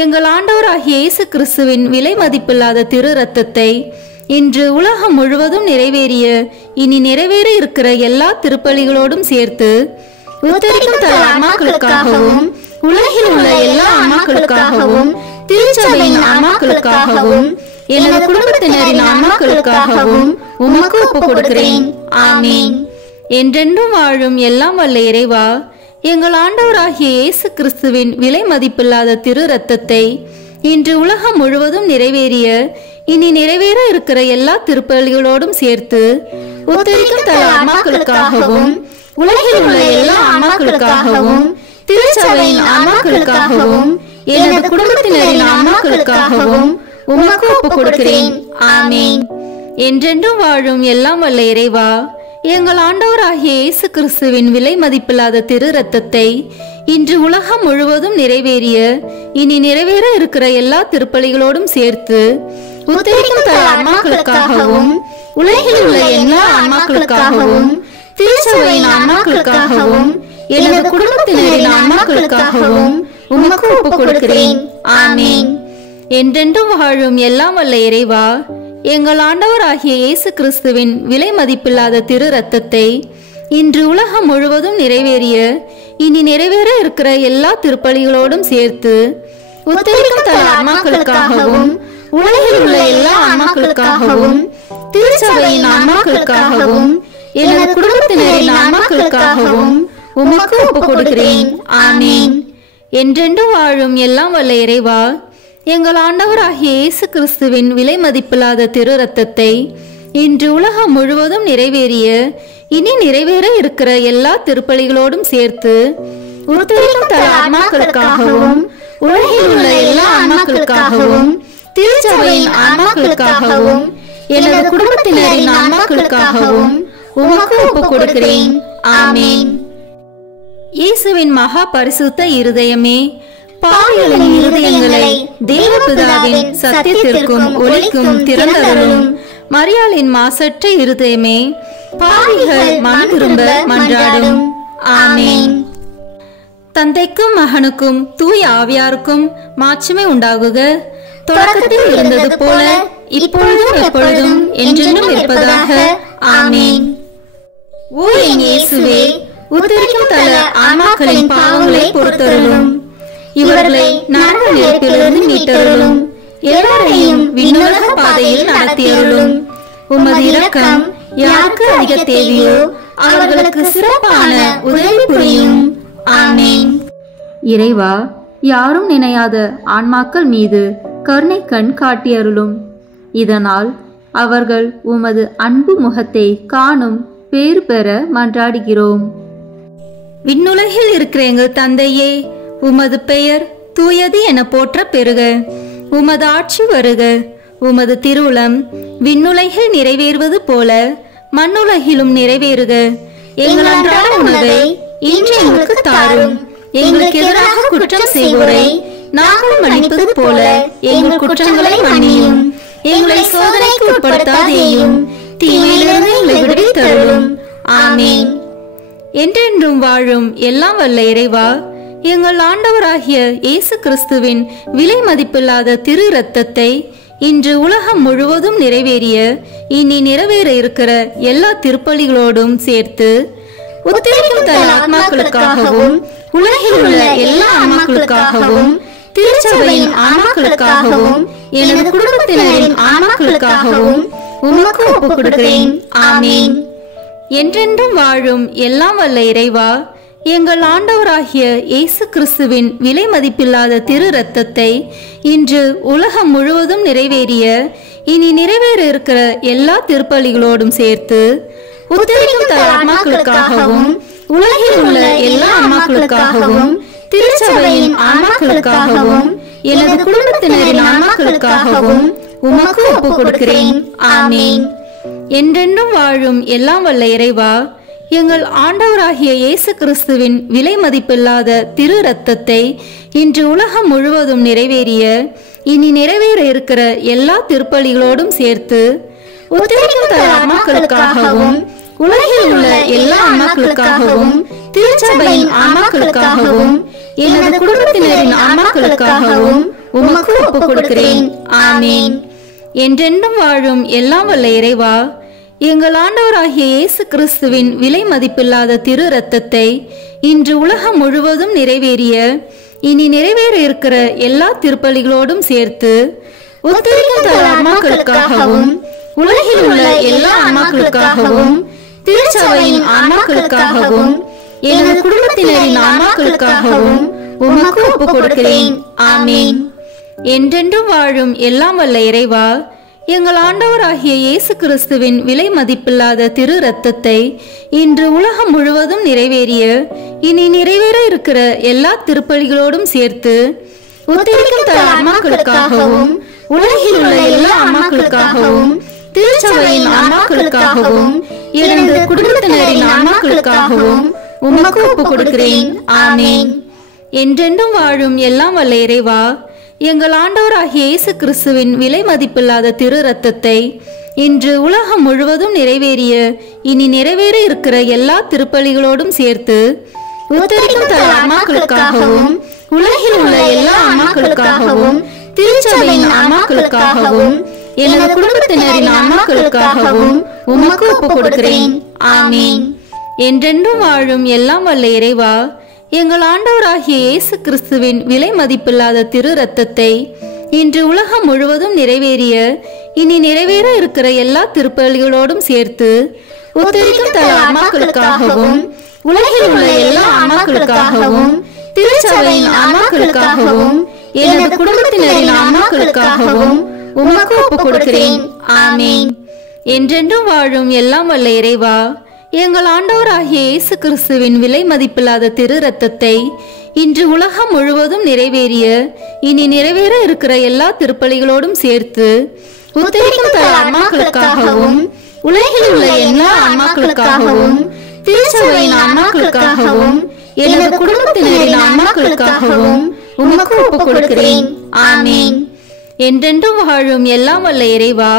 எங்கள் ஆண்டவராகிய இயேசு கிறிஸ்துவின் விலை மதிப்பில்லாத திரு இரத்தத்தை இன்று உலகம் முழுவதும் நிறைவேறிய இனி நிறைவேற இருக்கிற எல்லா திருப்பலிகளோடும் சேர்த்து உத்தரிக்கும் தல ஆன்மாக்களுக்காகவும் உலகில் உள்ள எல்லா ஆன்மாக்களுக்காகவும் திருச்சபையின் ஆன்மாக்களுக்காகவும் எனது குடும்பத்தினரின் ஆன்மாக்களுக்காகவும் உமக்கு ஒப்புக் கொடுக்கிறேன். ஆமேன். என்றென்றும் வாழும் எல்லாம் வல்ல இறைவா, எங்கள் ஆண்டவராகிய இயேசு கிறிஸ்துவின் விலை மதிப்பில்லாத திரு இரத்தத்தை இன்று உலகம் முழுவதும் நிறைவேறிய இனி நிறைவேற இருக்கிற எல்லா திருப்பலிகளோடும் சேர்த்து உத்தரிக்கும் தல ஆன்மாக்களுக்காகவும் உலகில் உள்ள எல்லா ஆன்மாக்களுக்காகவும் திருச்சபையின் ஆன்மாக்களுக்காகவும் எனது குடும்பத்தினரின் ஆன்மாக்களுக்காகவும் உமக்கு ஒப்புக் கொடுக்கிறேன். ஆமேன். என்றென்றும் வாழும் எல்லாம் வல்ல இறைவா, எங்கள் ஆண்டவராகிய இயேசு கிறிஸ்துவின் விலை மதிப்பில்லாத திரு இரத்தத்தை இன்று உலகம் முழுவதும் நிறைவேறிய இனி நிறைவேற இருக்கிற எல்லா திருப்பலிகளோடும் சேர்த்து உத்தரிக்கும் தல ஆன்மாக்களுக்காகவும் உலகில் உள்ள எல்லா ஆன்மாக்களுக்காகவும் திருச்சபையின் ஆன்மாக்களுக்காகவும் எனது குடும்பத்தினரின் ஆன்மாக்களுக்காகவும் உமக்கு ஒப்புக் கொடுக்கிறேன். ஆமீன். என்றென்றும் வாழும் எல்லாம் வல்ல இறைவா, எங்கள் ஆண்டவராகிய இயேசு கிறிஸ்துவின் விலை மதிப்பில்லாத திரு ரத்தத்தை இன்று உலகம் முழுவதும் நிறைவேறிய இனி நிறைவேற இருக்கிற எல்லா திருப்பலிகளோடும் சேர்த்து உத்தரிக்கும் தல ஆன்மாக்களுக்காகவும் உலகில் உள்ள எல்லா ஆன்மாக்களுக்காகவும் திருச்சபையின் ஆன்மாக்களுக்காகவும் எனது குடும்பத்தினரின் ஆன்மாக்களுக்காகவும் உமக்கு ஒப்புக் கொடுக்கிறேன். ஆமீன். என்றென்றும் வாழும் எல்லாம் வல்ல இறைவா, எங்கள் ஆண்டவராகிய இயேசு கிறிஸ்துவின் விலை மதிப்பில்லாத திரு ரத்தத்தை இன்று உலகம் முழுவதும் நிறைவேறிய இனி நிறைவேற இருக்கிற எல்லா திருப்பலிகளோடும் சேர்த்து உத்தரிக்கும் தல ஆன்மாக்களுக்காகவும் உலகில் உள்ள எல்லா ஆன்மாக்களுக்காகவும் திருச்சபையின் ஆன்மாக்களுக்காகவும் எனது குடும்பத்தினரின் ஆன்மாக்களுக்காகவும் உமக்கு ஒப்புக் கொடுக்கிறேன். ஆமீன். இயேசுவின் மகா பரிசுத்த இருதயமே, பாவிகளின் இருதயங்களை தேவபிதாவின் சத்தியத்திற்கும் ஒளிக்கும் திறந்தருளும். மரியாளின் மாசற்ற இருதயமே, பாவிகள் மனம் திரும்ப மன்றாடும். ஆமீன். தந்தைக்கும் மகனுக்கும் தூய ஆவியாருக்கும் மாட்சிமை உண்டாகுக. தொடக்கத்தில் இருந்தது போல இப்பொழுதும் எப்பொழுதும் என்றென்றும் இருப்பதாக. ஆமீன். ஓ என் இயேசுவே, உத்தரிக்கும் தல ஆன்மாக்களின் பாவங்களை பொறுத்தருளும். இவர்களை நரக நெருப்பிலிருந்து மீட்டருளும். எல்லாரையும் விண்ணுலக பாதையில் நடத்தியருளும். உமது இரக்கம் யாருக்கு அதிக தேவையோ அவர்களுக்கு சிறப்பான உதவி புரியும். ஆமீன். இறைவா, யாரும் நினையாத ஆன்மாக்கள் மீது கருணை கண் காட்டியருளும். இதனால் அவர்கள் உமது அன்பு முகத்தை காணும் பேறு பெற மன்றாடுகிறோம். விண்ணுலகில் இருக்கிற எங்கள் தந்தையே, உமது பெயர் தூயது என போற்ற பெறுக. உமது ஆட்சி வருக. உமது திருவுளம் விண்ணுலகில் நிறைவேறுவது போல மண்ணுலகிலும் நிறைவேறுக. எங்கள் அன்றாட உணவை இன்று எங்களுக்கு தாரும். எங்களுக்கு எதிராக குற்றம் செய்வோரை நாங்கள் மன்னிப்பது போல எங்கள் குற்றங்களை மன்னியும். எங்களை சோதனைக்கு உட்படுத்தாதேயும், தீமையிலிருந்து எங்களை விடுவித்தருளும். ஆமீன். என்றென்றும் வாழும் எல்லாம் வல்ல இறைவா, எங்கள் ஆண்டவராகிய இயேசு கிறிஸ்துவின் விலை மதிப்பில்லாத திரு ரத்தத்தை இன்று உலகம் முழுவதும் நிறைவேறிய இனி நிறைவேற இருக்கிற எல்லா திருப்பலிகளோடும் சேர்த்து உத்தரிக்கும் தல ஆன்மாக்களுக்காகவும் உலகில் உள்ள எல்லா ஆன்மாக்களுக்காகவும் திருச்சபையின் ஆன்மாக்களுக்காகவும் எனது குடும்பத்தினரின் ஆன்மாக்களுக்காகவும் உமக்கு ஒப்புக் கொடுக்கிறேன். ஆமீன். என்றென்றும் வாழும் எல்லாம் வல்ல இறைவா, எங்கள் ஆண்டவராகிய இயேசு கிறிஸ்துவின் விலை மதிப்பில்லாத திரு ரத்தத்தை இன்று உலகம் முழுவதும் நிறைவேறிய இனி நிறைவேற இருக்கிற எல்லா திருப்பலிகளோடும் சேர்த்து உத்தரிக்கும் தல ஆன்மாக்களுக்காகவும் உலகில் உள்ள எல்லா ஆன்மாக்களுக்காகவும் திருச்சபையின் ஆன்மாக்களுக்காகவும் எனது குடும்பத்தினரின் ஆன்மாக்களுக்காகவும் உமக்கு ஒப்புக் கொடுக்கிறேன். ஆமீன். என்றென்றும் வாழும் எல்லாம் வல்ல இறைவா, எங்கள் ஆண்டவராகிய இயேசு கிறிஸ்துவின் விலை மதிப்பில்லாத திரு ரத்தத்தை இன்று உலகம் முழுவதும் நிறைவேறிய இனி நிறைவேற இருக்கிற எல்லா திருப்பலிகளோடும் சேர்த்து உத்தரிக்கும் தல ஆன்மாக்களுக்காகவும் உலகில் உள்ள எல்லா ஆன்மாக்களுக்காகவும் திருச்சபையின் ஆன்மாக்களுக்காகவும் எனது குடும்பத்தினரின் ஆன்மாக்களுக்காகவும் உமக்கு ஒப்புக் கொடுக்கிறேன். ஆமீன். என்றென்றும் வாழும் எல்லாம் வல்ல இறைவா, எங்கள் ஆண்டவராகிய இயேசு கிறிஸ்துவின் விலை மதிப்பில்லாத திரு ரத்தத்தை இன்று உலகம் முழுவதும் நிறைவேறிய இனி நிறைவேற இருக்கிற எல்லா திருப்பலிகளோடும் சேர்த்து உத்தரிக்கும் தல ஆன்மாக்களுக்காகவும் உலகில் உள்ள எல்லா ஆன்மாக்களுக்காகவும் திருச்சபையின் ஆன்மாக்களுக்காகவும் எனது குடும்பத்தினரின் ஆன்மாக்களுக்காகவும் உமக்கு ஒப்புக் கொடுக்கிறேன். ஆமீன். என்றென்றும் வாழும் எல்லாம் வல்ல இறைவா, எங்கள் ஆண்டவராகிய இயேசு கிறிஸ்துவின் விலை மதிப்பில்லாத திரு ரத்தத்தை இன்று உலகம் முழுவதும் நிறைவேறிய இனி நிறைவேற இருக்கிற எல்லா திருப்பலிகளோடும் சேர்த்து உத்தரிக்கும் தல ஆன்மாக்களுக்காகவும் உலகில் உள்ள எல்லா ஆன்மாக்களுக்காகவும் திருச்சபையின் ஆன்மாக்களுக்காகவும் எனது குடும்பத்தினரின் ஆன்மாக்களுக்காகவும் உமக்கு ஒப்புக் கொடுக்கிறேன். ஆமீன். என்றென்றும் வாழும் எல்லாம் வல்ல இறைவா, எங்கள் ஆண்டவராகிய இயேசு கிறிஸ்துவின் விலை மதிப்பில்லாத திரு இரத்தத்தை இன்று உலகம் முழுவதும் நிறைவேறிய இனி நிறைவேற இருக்கிற எல்லா திருப்பலிகளோடும் சேர்த்து உத்தரிக்கும் தல ஆன்மாக்களுக்காகவும் உலகில் உள்ள எல்லா ஆன்மாக்களுக்காகவும் திருச்சபையின் ஆன்மாக்களுக்காகவும் எனது குடும்பத்தினரின் ஆன்மாக்களுக்காகவும் உமக்கு ஒப்புக் கொடுக்கிறேன். ஆமீன். என்றென்றும் வாழும் எல்லாம் வல்ல இறைவா, எங்கள் ஆண்டவராகிய இயேசு கிறிஸ்துவின் விலை மதிப்பில்லாத திரு இரத்தத்தை இன்று உலகம் முழுவதும் நிறைவேறிய இனி நிறைவேற இருக்கிற எல்லா திருப்பலிகளோடும் சேர்த்து உத்தரிக்கும் தல ஆன்மாக்களுக்காகவும் உலகில் உள்ள எல்லா ஆன்மாக்களுக்காகவும் திருச்சபையின் ஆன்மாக்களுக்காகவும் எனது குடும்பத்தினரின் ஆன்மாக்களுக்காகவும் உமக்கு ஒப்புக் கொடுக்கிறேன். ஆமீன். என்றென்றும் வாழும் எல்லாம் வல்ல இறைவா, எங்கள் ஆண்டவராகிய இயேசு கிறிஸ்துவின் விலை மதிப்பில்லாத திரு இரத்தத்தை இன்று உலகம் முழுவதும் நிறைவேறிய இனி நிறைவேற இருக்கிற எல்லா திருப்பலிகளோடும் சேர்த்து உத்தரிக்கும் தல ஆன்மாக்களுக்காகவும் உலகில் உள்ள எல்லா ஆன்மாக்களுக்காகவும் திருச்சபையின் ஆன்மாக்களுக்காகவும் எனது குடும்பத்தினரின் ஆன்மாக்களுக்காகவும் உமக்கு ஒப்புக் கொடுக்கிறேன். ஆமீன். என்றென்றும் வாழும் எல்லாம் வல்ல இறைவா,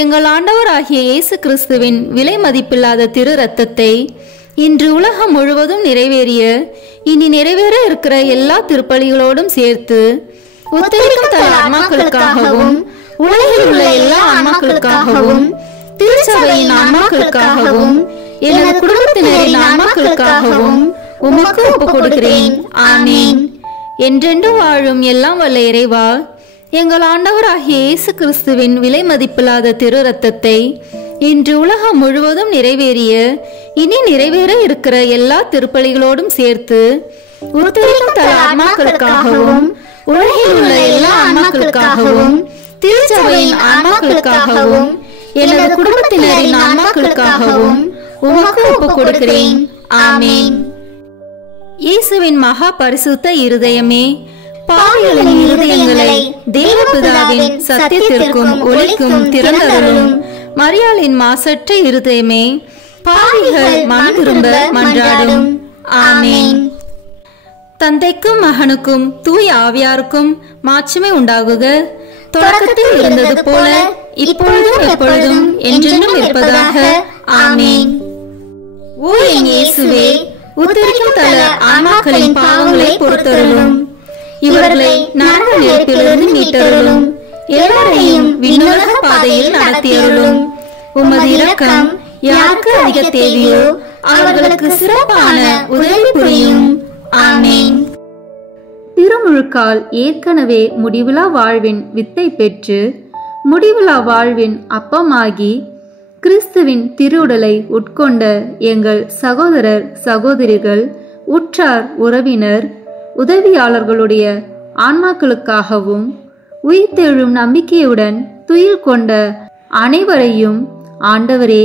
எங்கள் ஆண்டவராகிய இயேசு கிறிஸ்துவின் விலை மதிப்பில்லாத திரு இரத்தத்தை இன்று உலகம் முழுவதும் நிறைவேறிய இனி நிறைவேற இருக்கிற எல்லா திருப்பலிகளோடும் சேர்த்து உத்தரிக்கும் தல ஆன்மாக்களுக்காகவும் உலகில் உள்ள எல்லா ஆன்மாக்களுக்காகவும் திருச்சபையின் ஆன்மாக்களுக்காகவும் எனது குடும்பத்தினரின் ஆன்மாக்களுக்காகவும் உமக்கு ஒப்புக் கொடுக்கிறேன். ஆமீன். என்றென்றும் வாழும் எல்லாம் வல்ல இறைவா, எங்கள் ஆண்டவராகிய இயேசு கிறிஸ்துவின் விலை மதிப்பில்லாத திரு இரத்தத்தை இன்று உலகம் முழுவதும் நிறைவேறிய இனி நிறைவேற இருக்கிற எல்லா திருப்பலிகளோடும் சேர்த்து உத்தரிக்கும் தல ஆன்மாக்களுக்காகவும் உலகில் உள்ள எல்லா ஆன்மாக்களுக்காகவும் திருச்சபையின் ஆன்மாக்களுக்காகவும் எனது குடும்பத்தினரின் ஆன்மாக்களுக்காகவும் உமக்கு ஒப்புக் கொடுக்கிறேன். ஆமீன். இயேசுவின் மகா பரிசுத்த இருதயமே, பாவிகளின் இருதயங்களை தேவபிதாவின் சத்தியத்திற்கும் ஒளிக்கும் திறந்தருளும். மரியாளின் மாசற்ற இருதயமே, பாவிகள் மனம் திரும்ப மன்றாடும். ஆமீன். தந்தைக்கும் மகனுக்கும் தூய ஆவியாருக்கும் மாட்சிமை உண்டாகுக. தொடக்கத்தில் இருந்தது போல இப்பொழுதும் எப்பொழுதும் என்றென்றும் இருப்பதாக. ஆமீன். ஓ என் இயேசுவே, உத்தரிக்கும் தல ஆன்மாக்களின் பாவங்களை பொறுத்தருளும். இவர்களை நரக நெருப்பிலிருந்து மீட்டருளும். எல்லாரையும் விண்ணுலக பாதையில் நடத்தியருளும். உமது இரக்கம் யாருக்கு அதிக தேவையோ அவர்களுக்கு சிறப்பான உதவி புரியும். ஆமீன். திருமுழுக்கால் ஏற்கனவே முடிவிலா வாழ்வின் வித்தை பெற்று முடிவிலா வாழ்வின் அப்பமாகி கிறிஸ்துவின் திருவுடலை உட்கொண்ட எங்கள் சகோதரர் சகோதரிகள், உற்றார் உறவினர், உதவியாளர்களுடைய ஆன்மாக்களுக்காகவும் உயிர்த்தெழும் நம்பிக்கையுடன் துயில் கொண்ட அனைவரையும் ஆண்டவரே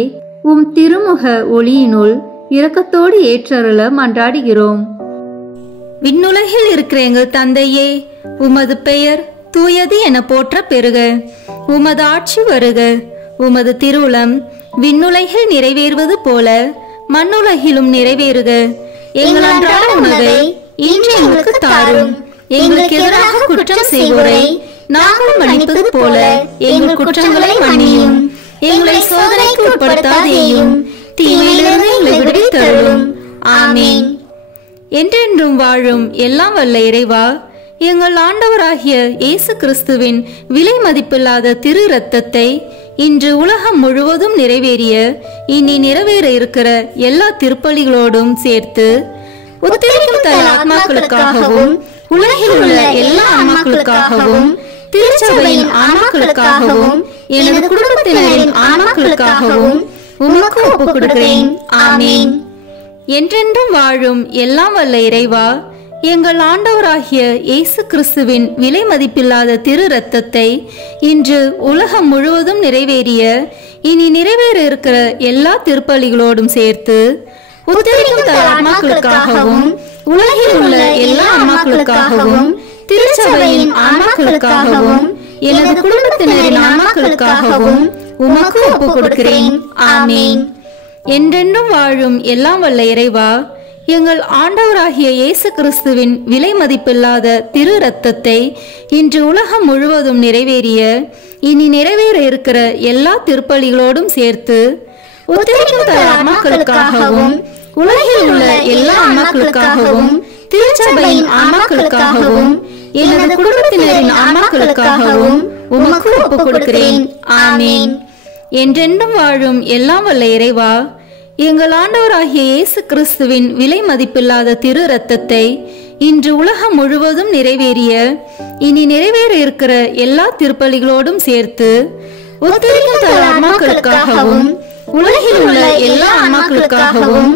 உம் திருமுக ஒளியினுள் இரக்கத்தோடு ஏற்றருள மன்றாடுகிறோம். விண்ணுலகில் இருக்கிற எங்கள் தந்தையே, உமது பெயர் தூயது என போற்ற பெறுக. உமது ஆட்சி வருக. உமது திருவுளம் விண்ணுலகில் நிறைவேறுவது போல மண்ணுலகிலும் நிறைவேறுக. எங்கள் அன்றாட உணவை இன்று எங்களுக்கு தாரும். எங்களுக்கு எதிராக குற்றம் செய்வோரை நாங்கள் மன்னிப்பது போல எங்கள் குற்றங்களை மன்னியும். எங்களை சோதனைக்கு உட்படுத்தாதேயும், தீமையிலிருந்து எங்களை விடுவித்தருளும். ஆமீன். என்றென்றும் வாழும் எல்லாம் வல்ல இறைவா, எங்கள் ஆண்டவராகிய இயேசு கிறிஸ்துவின் விலை மதிப்பில்லாத திரு இரத்தத்தை இன்று உலகம் முழுவதும் நிறைவேறிய இனி நிறைவேற இருக்கிற எல்லா திருப்பலிகளோடும் சேர்த்து உத்தரிக்கும் தல ஆன்மாக்களுக்காகவும் உலகில் உள்ள எல்லா ஆன்மாக்களுக்காகவும் திருச்சபையின் ஆன்மாக்களுக்காகவும் எனது குடும்பத்தினரின் ஆன்மாக்களுக்காகவும் உமக்கு ஒப்புக் கொடுக்கிறேன். ஆமீன். என்றென்றும் வாழும் எல்லாம் வல்ல இறைவா, எங்கள் ஆண்டவராகிய இயேசு கிறிஸ்துவின் விலை மதிப்பில்லாத திரு இரத்தத்தை இன்று உலகம் முழுவதும் நிறைவேறிய இனி நிறைவேற இருக்கிற எல்லா திருப்பலிகளோடும் சேர்த்து உத்தரிக்கும் தல ஆன்மாக்களுக்காகவும் உலகில் உள்ள எல்லா ஆன்மாக்களுக்காகவும் திருச்சபையின் ஆன்மாக்களுக்காகவும் எனது குடும்பத்தினரின் ஆன்மாக்களுக்காகவும் உமக்கு ஒப்புக் கொடுக்கிறேன். ஆமீன். என்றென்றும் வாழும் எல்லாம் வல்ல இறைவா, எங்கள் ஆண்டவராகிய இயேசு கிறிஸ்துவின் விலை மதிப்பில்லாத திரு இரத்தத்தை இன்று உலகம் முழுவதும் நிறைவேறிய இனி நிறைவேற இருக்கிற எல்லா திருப்பலிகளோடும் சேர்த்து ஒத்துழைக்கும் தர ஆன்மாக்களுக்காகவும் உலகில் உள்ள எல்லா ஆன்மாக்களுக்காகவும் திருச்சபையின் ஆன்மாக்களுக்காகவும் எனது குடும்பத்தினரின் ஆன்மாக்களுக்காகவும் உமக்கு ஒப்புக் கொடுக்கிறேன். ஆமீன். என்றென்றும் வாழும் எல்லாம் வல்ல இறைவா, எங்கள் ஆண்டவராகிய இயேசு கிறிஸ்துவின் விலை மதிப்பில்லாத திரு இரத்தத்தை இன்று உலகம் முழுவதும் நிறைவேறிய இனி நிறைவேற இருக்கிற எல்லா திருப்பலிகளோடும் சேர்த்து ஒத்துழைக்கும் தர ஆன்மாக்களுக்காகவும் உலகில் உள்ள எல்லா ஆன்மாக்களுக்காகவும்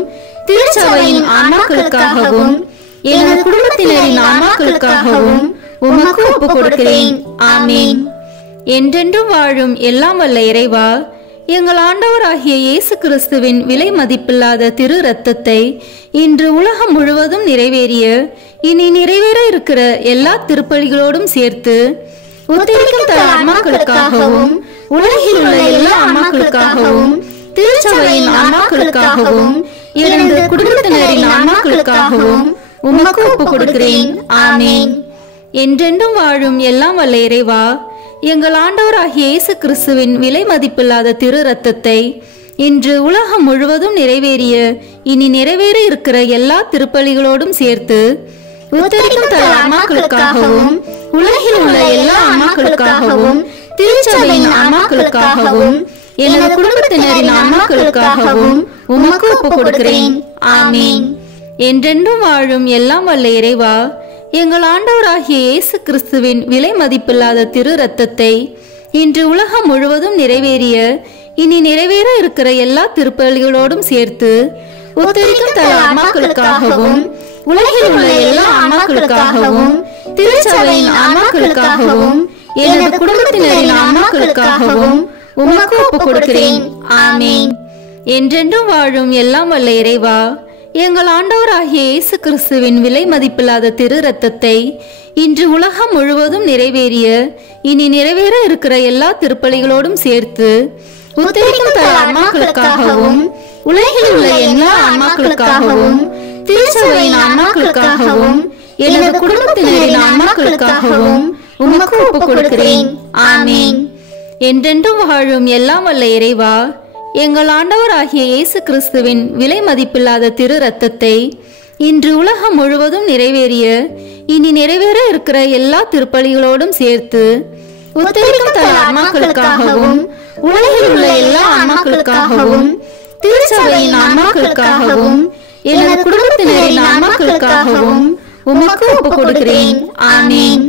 திருச்சபையின் ஆன்மாக்களுக்காகவும் எனது குடும்பத்தினரின் ஆன்மாக்களுக்காகவும் உமக்கு ஒப்புக் கொடுக்கிறேன். ஆமீன். என்றென்றும் வாழும் எல்லாம் வல்ல இறைவா, எங்கள் ஆண்டவராகிய இயேசு கிறிஸ்துவின் விலை மதிப்பில்லாத திரு இரத்தத்தை இன்று உலகம் முழுவதும் நிறைவேறிய இனி நிறைவேற இருக்கிற எல்லா திருப்பலிகளோடும் சேர்த்து ஒத்துழைக்கும் தர ஆன்மாக்களுக்காகவும் உலகில் உள்ள எல்லா ஆன்மாக்களுக்காகவும் திருச்சபையின் ஆன்மாக்களுக்காகவும் எனது குடும்பத்தினரின் ஆன்மாக்களுக்காகவும் உமக்கு ஒப்புக் கொடுக்கிறேன். ஆமீன். என்றென்றும் வாழும் எல்லாம் வல்ல இறைவா, எங்கள் ஆண்டவராகிய இயேசு கிறிஸ்துவின் விலை மதிப்பில்லாத திரு இரத்தத்தை இன்று உலகம் முழுவதும் நிறைவேறிய இனி நிறைவேற இருக்கிற எல்லா திருப்பலிகளோடும் சேர்த்து ஒத்துழைக்கும் தர ஆன்மாக்களுக்காகவும் உலகில் உள்ள எல்லா ஆன்மாக்களுக்காகவும் திருச்சபையின் ஆன்மாக்களுக்காகவும் எனது குடும்பத்தினரின் ஆன்மாக்களுக்காகவும் உமக்கு ஒப்புக் கொடுக்கிறேன். ஆமீன். என்றென்றும் வாழும் எல்லாம் வல்ல இறைவா, எங்கள் ஆண்டவராகிய இயேசு கிறிஸ்துவின் விலை மதிப்பில்லாத திரு இரத்தத்தை இன்று உலகம் முழுவதும் நிறைவேறிய இனி நிறைவேற இருக்கிற எல்லா திருப்பலிகளோடும் சேர்த்து ஒத்துழைக்கும் தர ஆன்மாக்களுக்காகவும் உலகில் உள்ள எல்லா ஆன்மாக்களுக்காகவும் திருச்சபையின் ஆன்மாக்களுக்காகவும் எனது குடும்பத்தினரின் ஆன்மாக்களுக்காகவும் உமக்கு ஒப்புக் கொடுக்கிறேன். ஆமீன். என்றென்றும் வாழும் எல்லாம் வல்ல இறைவா, எங்கள் ஆண்டவராகிய இயேசு கிறிஸ்துவின் விலை மதிப்பில்லாத திரு இரத்தத்தை இன்று உலகம் முழுவதும் நிறைவேறிய இனி நிறைவேற இருக்கிற எல்லா திருப்பலிகளோடும் சேர்த்து ஒத்துழைக்கும் தர ஆன்மாக்களுக்காகவும் உலகில் உள்ள எல்லா ஆன்மாக்களுக்காகவும் திருச்சபையின் ஆன்மாக்களுக்காகவும் எனது குடும்பத்தினரின் ஆன்மாக்களுக்காகவும் உமக்கு ஒப்புக் கொடுக்கிறேன். ஆமீன். என்றென்றும் வாழும் எல்லாம் வல்ல இறைவா, எங்கள் ஆண்டவராகிய இயேசு கிறிஸ்துவின் விலை மதிப்பில்லாத திரு இரத்தத்தை இன்று உலகம் முழுவதும் நிறைவேறிய இனி நிறைவேற இருக்கிற எல்லா திருப்பலிகளோடும் சேர்த்து ஒத்துழைக்கும் தர ஆன்மாக்களுக்காகவும் உலகில் உள்ள எல்லா ஆன்மாக்களுக்காகவும் திருச்சபையின் ஆன்மாக்களுக்காகவும் எனது குடும்பத்தினரின் ஆன்மாக்களுக்காகவும் உமக்கு ஒப்புக் கொடுக்கிறேன். ஆமீன்.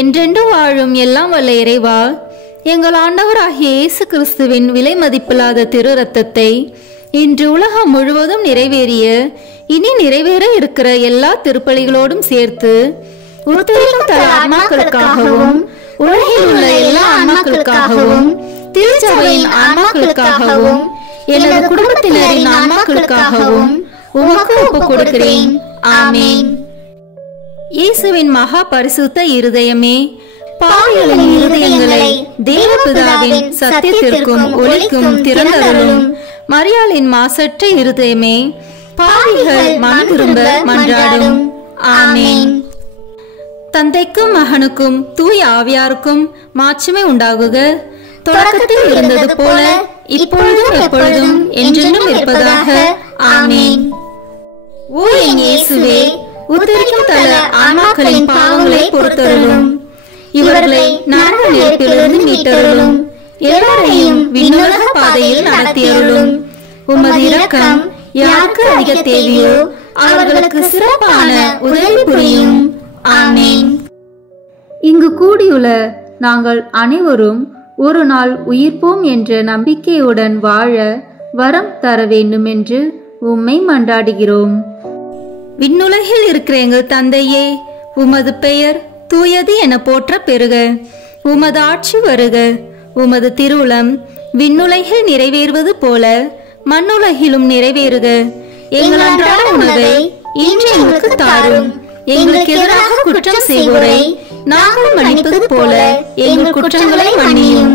என்றென்றும் வாழும் எல்லாம் வல்ல இறைவா, எங்கள் ஆண்டவராகிய இயேசு கிறிஸ்துவின் விலை மதிப்பில்லாத திரு இரத்தத்தை இன்று உலகம் முழுவதும் நிறைவேறிய இனி நிறைவேற இருக்கிற எல்லா திருப்பலிகளோடும் சேர்த்து ஒத்துழைக்கும் தர ஆன்மாக்களுக்காகவும் உலகில் உள்ள எல்லா ஆன்மாக்களுக்காகவும் திருச்சபையின் ஆன்மாக்களுக்காகவும் எனது குடும்பத்தினரின் ஆன்மாக்களுக்காகவும் உமக்கு ஒப்புக் கொடுக்கிறேன். ஆமீன். இயேசுவின் மகா பரிசுத்த இருதயமே, பாவிகளின் இருதயங்களை தேவபிதாவின் சத்தியத்திற்கும் ஒளிக்கும் திறந்தருளும். மரியாளின் மாசற்ற இருதயமே, பாவிகள் மனம் திரும்ப மன்றாடும். ஆமீன். தந்தைக்கும் மகனுக்கும் தூய ஆவியாருக்கும் மாட்சிமை உண்டாகுக. தொடக்கத்தில் இருந்தது போல இப்பொழுதும் எப்பொழுதும் என்றென்றும் இருப்பதாக. ஆமீன். ஓ என் இயேசுவே, உத்தரிக்கும் தல ஆன்மாக்களின் பாவங்களை பொறுத்தருளும். இவர்களை நரக நெருப்பிலிருந்து மீட்டருளும். எல்லாரையும் விண்ணுலக பாதையில் நடத்தியருளும். உமது இரக்கம் யாருக்கு அதிக தேவையோ அவர்களுக்கு சிறப்பான உதவி புரியும். ஆமீன். இங்கு கூடியுள்ள நாங்கள் அனைவரும் ஒரு நாள் உயிர்ப்போம் என்ற நம்பிக்கையுடன் வாழ வரம் தர வேண்டும் என்று உம்மை மன்றாடுகிறோம். விண்ணுலகில் இருக்கிற எங்கள் தந்தையே, உமது பெயர் தூயது என போற்ற பெறுக. உமது ஆட்சி வருக. உமது திருவுளம் விண்ணுலகில் நிறைவேறுவது போல மண்ணுலகிலும் நிறைவேறுக. எங்கள் அன்றாட உணவை இன்று எங்களுக்கு தாரும். எங்களுக்கு எதிராக குற்றம் செய்வோரை நாங்கள் மன்னிப்பது போல எங்கள் குற்றங்களை மன்னியும்.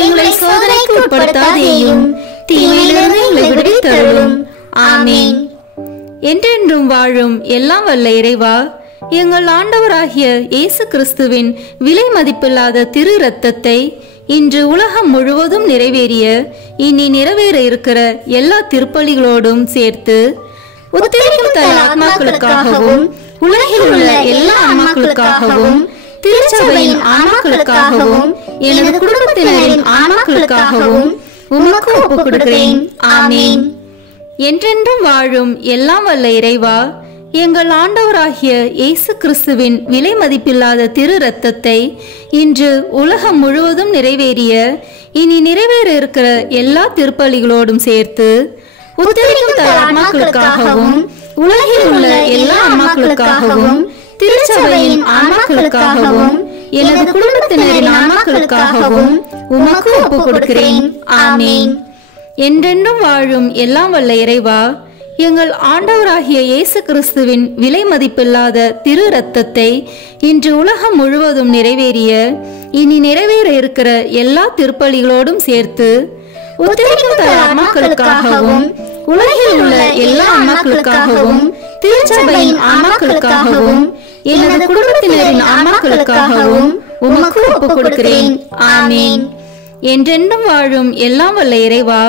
எங்களை சோதனைக்கு உட்படுத்தாதேயும், தீமையிலிருந்து எங்களை விடுவித்தருளும். ஆமீன். என்றென்றும் வாழும் எல்லாம் வல்ல இறைவா, எங்கள் ஆண்டவராகிய இயேசு கிறிஸ்துவின் விலை மதிப்பில்லாத திரு இரத்தத்தை இன்று உலகம் முழுவதும் நிறைவேறிய இனி நிறைவேற இருக்கிற எல்லா திருப்பலிகளோடும் சேர்த்து உத்தரிக்கும் தர ஆத்மாக்களுக்காகவும் உலகில் உள்ள எல்லா ஆன்மாக்களுக்காகவும் திருச்சபையின் ஆன்மாக்களுக்காகவும் எனது குடும்பத்தினரின் ஆன்மாக்களுக்காகவும் உமக்கு ஒப்புக் கொடுக்கிறேன். ஆமீன். என்றென்றும் வாழும் எல்லாம் வல்ல இறைவா, எங்கள் ஆண்டவராகிய இயேசு கிறிஸ்துவின் விலை மதிப்பில்லாத திரு இரத்தத்தை இன்று உலகம் முழுவதும் நிறைவேறிய இனி நிறைவேற இருக்கிற எல்லா திருப்பலிகளோடும் சேர்த்து உத்தரிக்கும் தர ஆன்மாக்களுக்காகவும் உலகில் உள்ள எல்லா ஆன்மாக்களுக்காகவும் திருச்சபையின் ஆன்மாக்களுக்காகவும் எனது குடும்பத்தினரின் ஆன்மாக்களுக்காகவும் உமக்கு ஒப்புக் கொடுக்கிறேன். ஆமீன். என்றென்றும் வாழும் எல்லாம் வல்ல இறைவா, எங்கள் ஆண்டவராகிய இயேசு கிறிஸ்துவின் விலை மதிப்பில்லாத திரு இரத்தத்தை இன்று உலகம் முழுவதும் நிறைவேறிய இனி நிறைவேற இருக்கிற எல்லா திருப்பலிகளோடும் சேர்த்து உத்தரிக்கும் தர ஆன்மாக்களுக்காகவும் உலகில் உள்ள எல்லா ஆன்மாக்களுக்காகவும் திருச்சபையின் ஆன்மாக்களுக்காகவும் எனது குடும்பத்தினரின் ஆன்மாக்களுக்காகவும் உமக்கு ஒப்புக் கொடுக்கிறேன். ஆமீன். என்றென்றும் வாழும் எல்லாம் வல்ல இறைவா,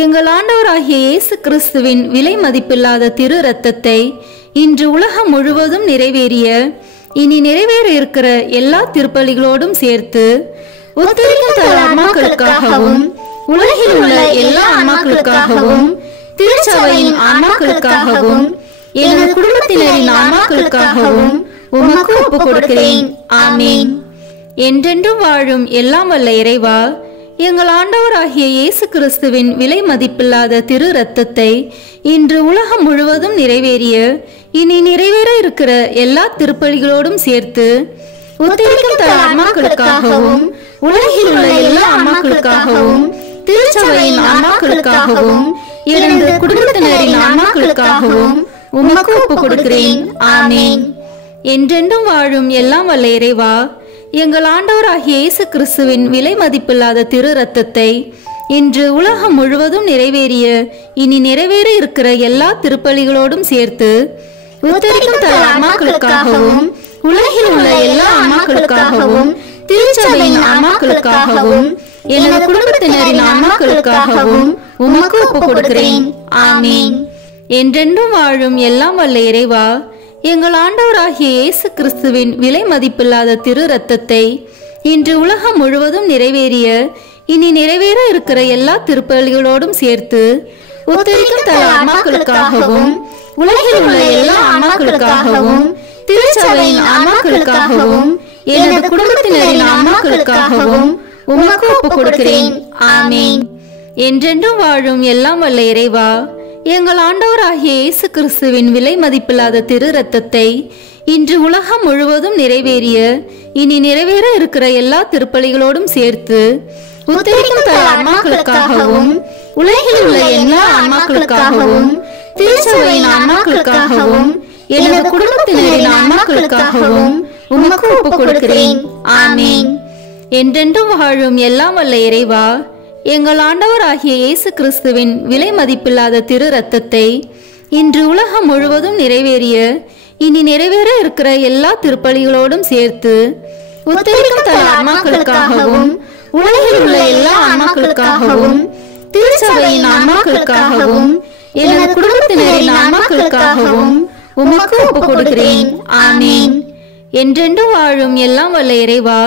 எங்கள் ஆண்டவராகிய இயேசு கிறிஸ்துவின் விலை மதிப்பில்லாத திரு இரத்தத்தை இன்று உலகம் முழுவதும் நிறைவேறிய இனி நிறைவேற இருக்கிற எல்லா திருப்பலிகளோடும் சேர்த்து உத்தரிக்கும் தர ஆன்மாக்களுக்காகவும் உலகில் உள்ள எல்லா ஆன்மாக்களுக்காகவும் திருச்சபையின் ஆன்மாக்களுக்காகவும் எனது குடும்பத்தினரின் ஆன்மாக்களுக்காகவும் உமக்கு ஒப்புக் கொடுக்கிறேன். ஆமீன். என்றென்றும் வாழும் எல்லாம் வல்ல இறைவா, எங்கள் ஆண்டவராகிய இயேசு கிறிஸ்துவின் விலை மதிப்பில்லாத திரு இரத்தத்தை இன்று உலகம் முழுவதும் நிறைவேறிய இனி நிறைவேற இருக்கிற எல்லா திருப்பலிகளோடும் சேர்த்து உத்தரிக்கும் தர ஆன்மாக்களுக்காகவும் உலகில் உள்ள எல்லா ஆன்மாக்களுக்காகவும் திருச்சபையின் ஆன்மாக்களுக்காகவும் எனது குடும்பத்தினரின் ஆன்மாக்களுக்காகவும் உமக்கு ஒப்புக் கொடுக்கிறேன். ஆமீன். என்றென்றும் வாழும் எல்லாம் வல்ல இறைவா, எங்கள் ஆண்டவராகிய இயேசு கிறிஸ்துவின் விலை மதிப்பில்லாத திரு இரத்தத்தை இன்று உலகம் முழுவதும் நிறைவேறிய இனி நிறைவேற இருக்கிற எல்லா திருப்பலிகளோடும் சேர்த்து உத்தரிக்கும் தர ஆன்மாக்களுக்காகவும் உலகில் உள்ள எல்லா ஆன்மாக்களுக்காகவும் திருச்சபையின் ஆன்மாக்களுக்காகவும் எனது குடும்பத்தினரின் ஆன்மாக்களுக்காகவும் உமக்கு ஒப்புக் கொடுக்கிறேன். ஆமீன். என்றென்றும் வாழும் எல்லாம் வல்ல இறைவா, எங்கள் ஆண்டவராகிய இயேசு கிறிஸ்துவின் விலை மதிப்பில்லாத திரு இரத்தத்தை இன்று உலகம் முழுவதும் நிறைவேறிய இனி நிறைவேற இருக்கிற எல்லா திருப்பலிகளோடும் சேர்த்து உத்தரிக்கும் தர ஆன்மாக்களுக்காகவும் உலகில் உள்ள எல்லா ஆன்மாக்களுக்காகவும் திருச்சபையின் ஆன்மாக்களுக்காகவும் எனது குடும்பத்தினரின் ஆன்மாக்களுக்காகவும் உமக்கு ஒப்புக் கொடுக்கிறேன். ஆமீன். என்றென்றும் வாழும் எல்லாம் வல்ல இறைவா, எங்கள் ஆண்டவராகிய இயேசு கிறிஸ்துவின் விலை மதிப்பில்லாத திரு இரத்தத்தை இன்று உலகம் முழுவதும் நிறைவேறிய இனி நிறைவேற இருக்கிற எல்லா திருப்பலிகளோடும் சேர்த்து உத்தரிக்கும் தர ஆன்மாக்களுக்காகவும் உலகில் உள்ள எல்லா ஆன்மாக்களுக்காகவும் திருச்சபையின் ஆன்மாக்களுக்காகவும் எனது குடும்பத்தினரின் ஆன்மாக்களுக்காகவும் உமக்கு ஒப்புக் கொடுக்கிறேன். ஆமீன். என்றென்றும் வாழும் எல்லாம் வல்ல இறைவா, எங்கள் ஆண்டவராகிய இயேசு கிறிஸ்துவின் விலை மதிப்பில்லாத திரு இரத்தத்தை இன்று உலகம் முழுவதும் நிறைவேறிய இனி நிறைவேற இருக்கிற எல்லா திருப்பலிகளோடும் சேர்த்து உத்தரிக்கும் தர ஆன்மாக்களுக்காகவும் உலகில் உள்ள எல்லா ஆன்மாக்களுக்காகவும் திருச்சபையின் ஆன்மாக்களுக்காகவும் எனது குடும்பத்தினரின் ஆன்மாக்களுக்காகவும் உமக்கு ஒப்புக் கொடுக்கிறேன். ஆமீன். என்றென்றும் வாழும் எல்லாம் வல்ல இறைவா,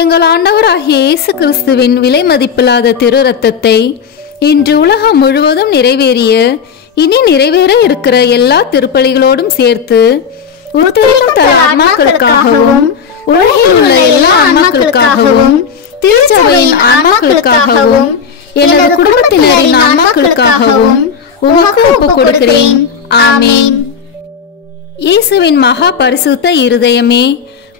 எங்கள் ஆண்டவராகிய இயேசு கிறிஸ்துவின் விலை மதிப்பில்லாத திரு இரத்தத்தை இன்று உலகம் முழுவதும் நிறைவேறிய இனி நிறைவேற இருக்கிற எல்லா திருப்பலிகளோடும் சேர்த்து உத்தரிக்கும் தர ஆன்மாக்களுக்காகவும் உலகில் உள்ள எல்லா ஆன்மாக்களுக்காகவும் திருச்சபையின் ஆன்மாக்களுக்காகவும் எனது குடும்பத்தினரின் ஆன்மாக்களுக்காகவும் உமக்கு ஒப்புக் கொடுக்கிறேன். ஆமீன். இயேசுவின் மகா பரிசுத்த இருதயமே,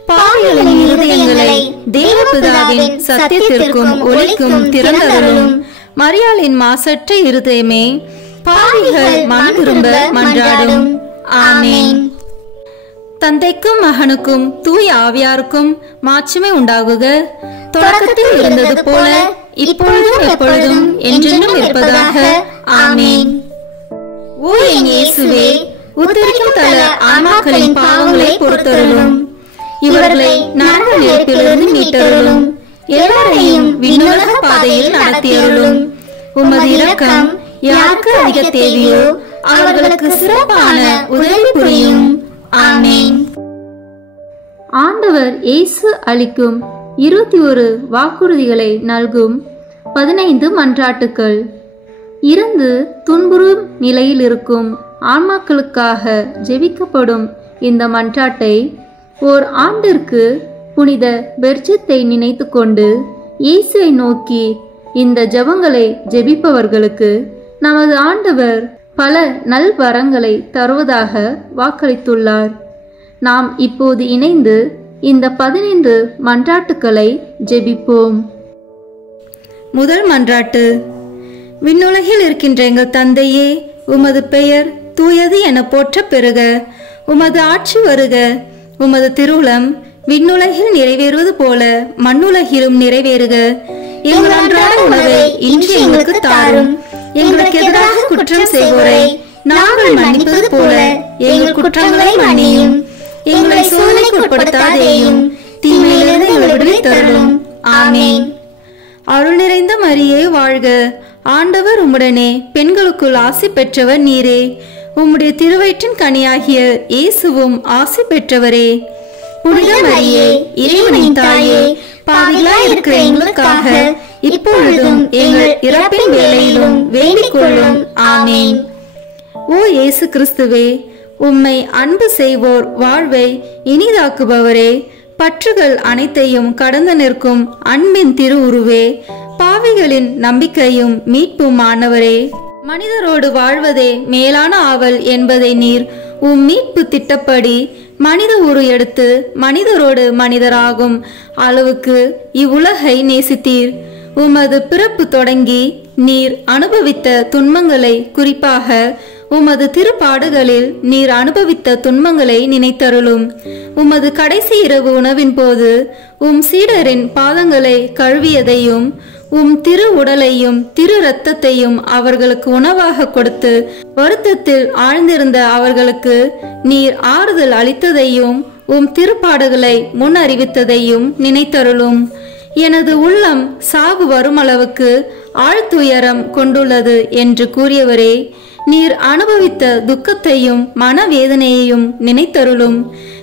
பாவிகளின் இருதயங்களை தேவபிதாவின் சத்தியத்திற்கும் ஒளிக்கும் திறந்தருளும். மரியாளின் மாசற்ற இருதயமே, பாவிகள் மனம் திரும்ப மன்றாடும். ஆமீன். தந்தைக்கும் மகனுக்கும் தூய ஆவியாருக்கும் மாட்சிமை உண்டாகுக. தொடக்கத்தில் இருந்தது போல இப்பொழுதும் எப்பொழுதும் என்றென்றும் இருப்பதாக. ஆமீன். ஓ என் இயேசுவே, உத்தரிக்கும் தல ஆன்மாக்களின் பாவங்களை பொறுத்தருளும். இவர்களை நரக நெருப்பிலிருந்து மீட்டருளும். எல்லாரையும் விண்ணுலக பாதையில் நடத்தியருளும். உமது இரக்கம் யாருக்கு அதிக தேவையோ அவர்களுக்கு சிறப்பான உதவி புரியும். ஆமென். ஆண்டவர் இயேசு அளிக்கும் 21 வாக்குறுதிகளை நல்கும் 15 மன்றாட்டுக்கள். இறந்து துன்புறும் நிலையில் இருக்கும் ஆன்மாக்களுக்காக ஜெபிக்கப்படும் இந்த மன்றாட்டை ஓர் ஆண்டிற்கு புனித பெர்ஜத்தை நினைத்து கொண்டு இயேசுவை நோக்கி இந்த ஜெபங்களை ஜெபிப்பவர்களுக்கு நமது ஆண்டவர் பல நல்வரங்களை தருவதாக வாக்களித்துள்ளார். நாம் இப்போது இணைந்து இந்த 15 மன்றாட்டுக்களை ஜெபிப்போம். முதல் மன்றாட்டு. விண்ணுலகில் இருக்கின்ற எங்கள் தந்தையே, உமது பெயர் தூயது என போற்ற பெறுக. உமது ஆட்சி வருக. உமது திருவுளம் விண்ணுலகில் நிறைவேறுவது போல மண்ணுலகிலும் நிறைவேறுக. எங்கள் அன்றாட உணவை இன்று எங்களுக்கு தாரும். எங்களுக்கு எதிராக குற்றம் செய்வோரை நாங்கள் மன்னிப்பது போல எங்கள் குற்றங்களை மன்னியும். எங்களை சோதனைக்கு உட்படுத்தாதேயும், தீமையிலிருந்து எங்களை விடுவித்தருளும். ஆமென். அருள் நிறைந்த மரியே வாழ்க. ஆண்டவர் உம்முடனே, பெண்களுக்குள் ஆசி பெற்றவர் நீரே. உம்முடைய திருவயிற்றின் கனியாகிய இயேசுவும் ஆசி பெற்றவரே. புனித மரியே, இறைவனின் தாயே, பாவிகளாய் இருக்கிற எங்களுக்காக இப்பொழுதும் எங்கள் இறப்பின் வேளையிலும் வேண்டிக் கொள்ளும். ஆமென். ஓ இயேசு கிறிஸ்துவே, உம்மை அன்பு செய்வோர் வாழ்வை இனிதாக்குபவரே, பற்றுகள் அனைத்தையும் கடந்து நிற்கும் அன்பின் திருவுருவே, பாவிகளின் நம்பிக்கையும் மீட்பும் ஆனவரே, மனிதரோடு வாழ்வதே மேலான ஆவல் என்பதை நீர் உம் மீட்பு திட்டப்படி மனித உரு எடுத்து மனிதரோடு மனிதராகும் அளவுக்கு இவ்வுலகை நேசித்தீர். உமது பிறப்பு தொடங்கி நீர் அனுபவித்த துன்பங்களை, குறிப்பாக உமது திருப்பாடுகளில் நீர் அனுபவித்த துன்பங்களை நினைத்தருளும். உமது கடைசி இரவு உணவின் போது உம் சீடரின் பாதங்களை கழுவியதையும் உம் திரு உடலையும் திரு இரத்தத்தையும் அவர்களுக்கு உணவாக கொடுத்து வருத்தத்தில் ஆழ்ந்திருந்த அவர்களுக்கு நீர் ஆறுதல் அளித்ததையும் உம் திருப்பாடுகளை முன் அறிவித்ததையும் நினைத்தருளும். எனது உள்ளம் சாவு வருமளவுக்கு ஆழ்துயரம் கொண்டுள்ளது என்று கூறியவரே, நீர் அனுபவித்த துக்கத்தையும் மனவேதனையையும் நினைத்தருளும்.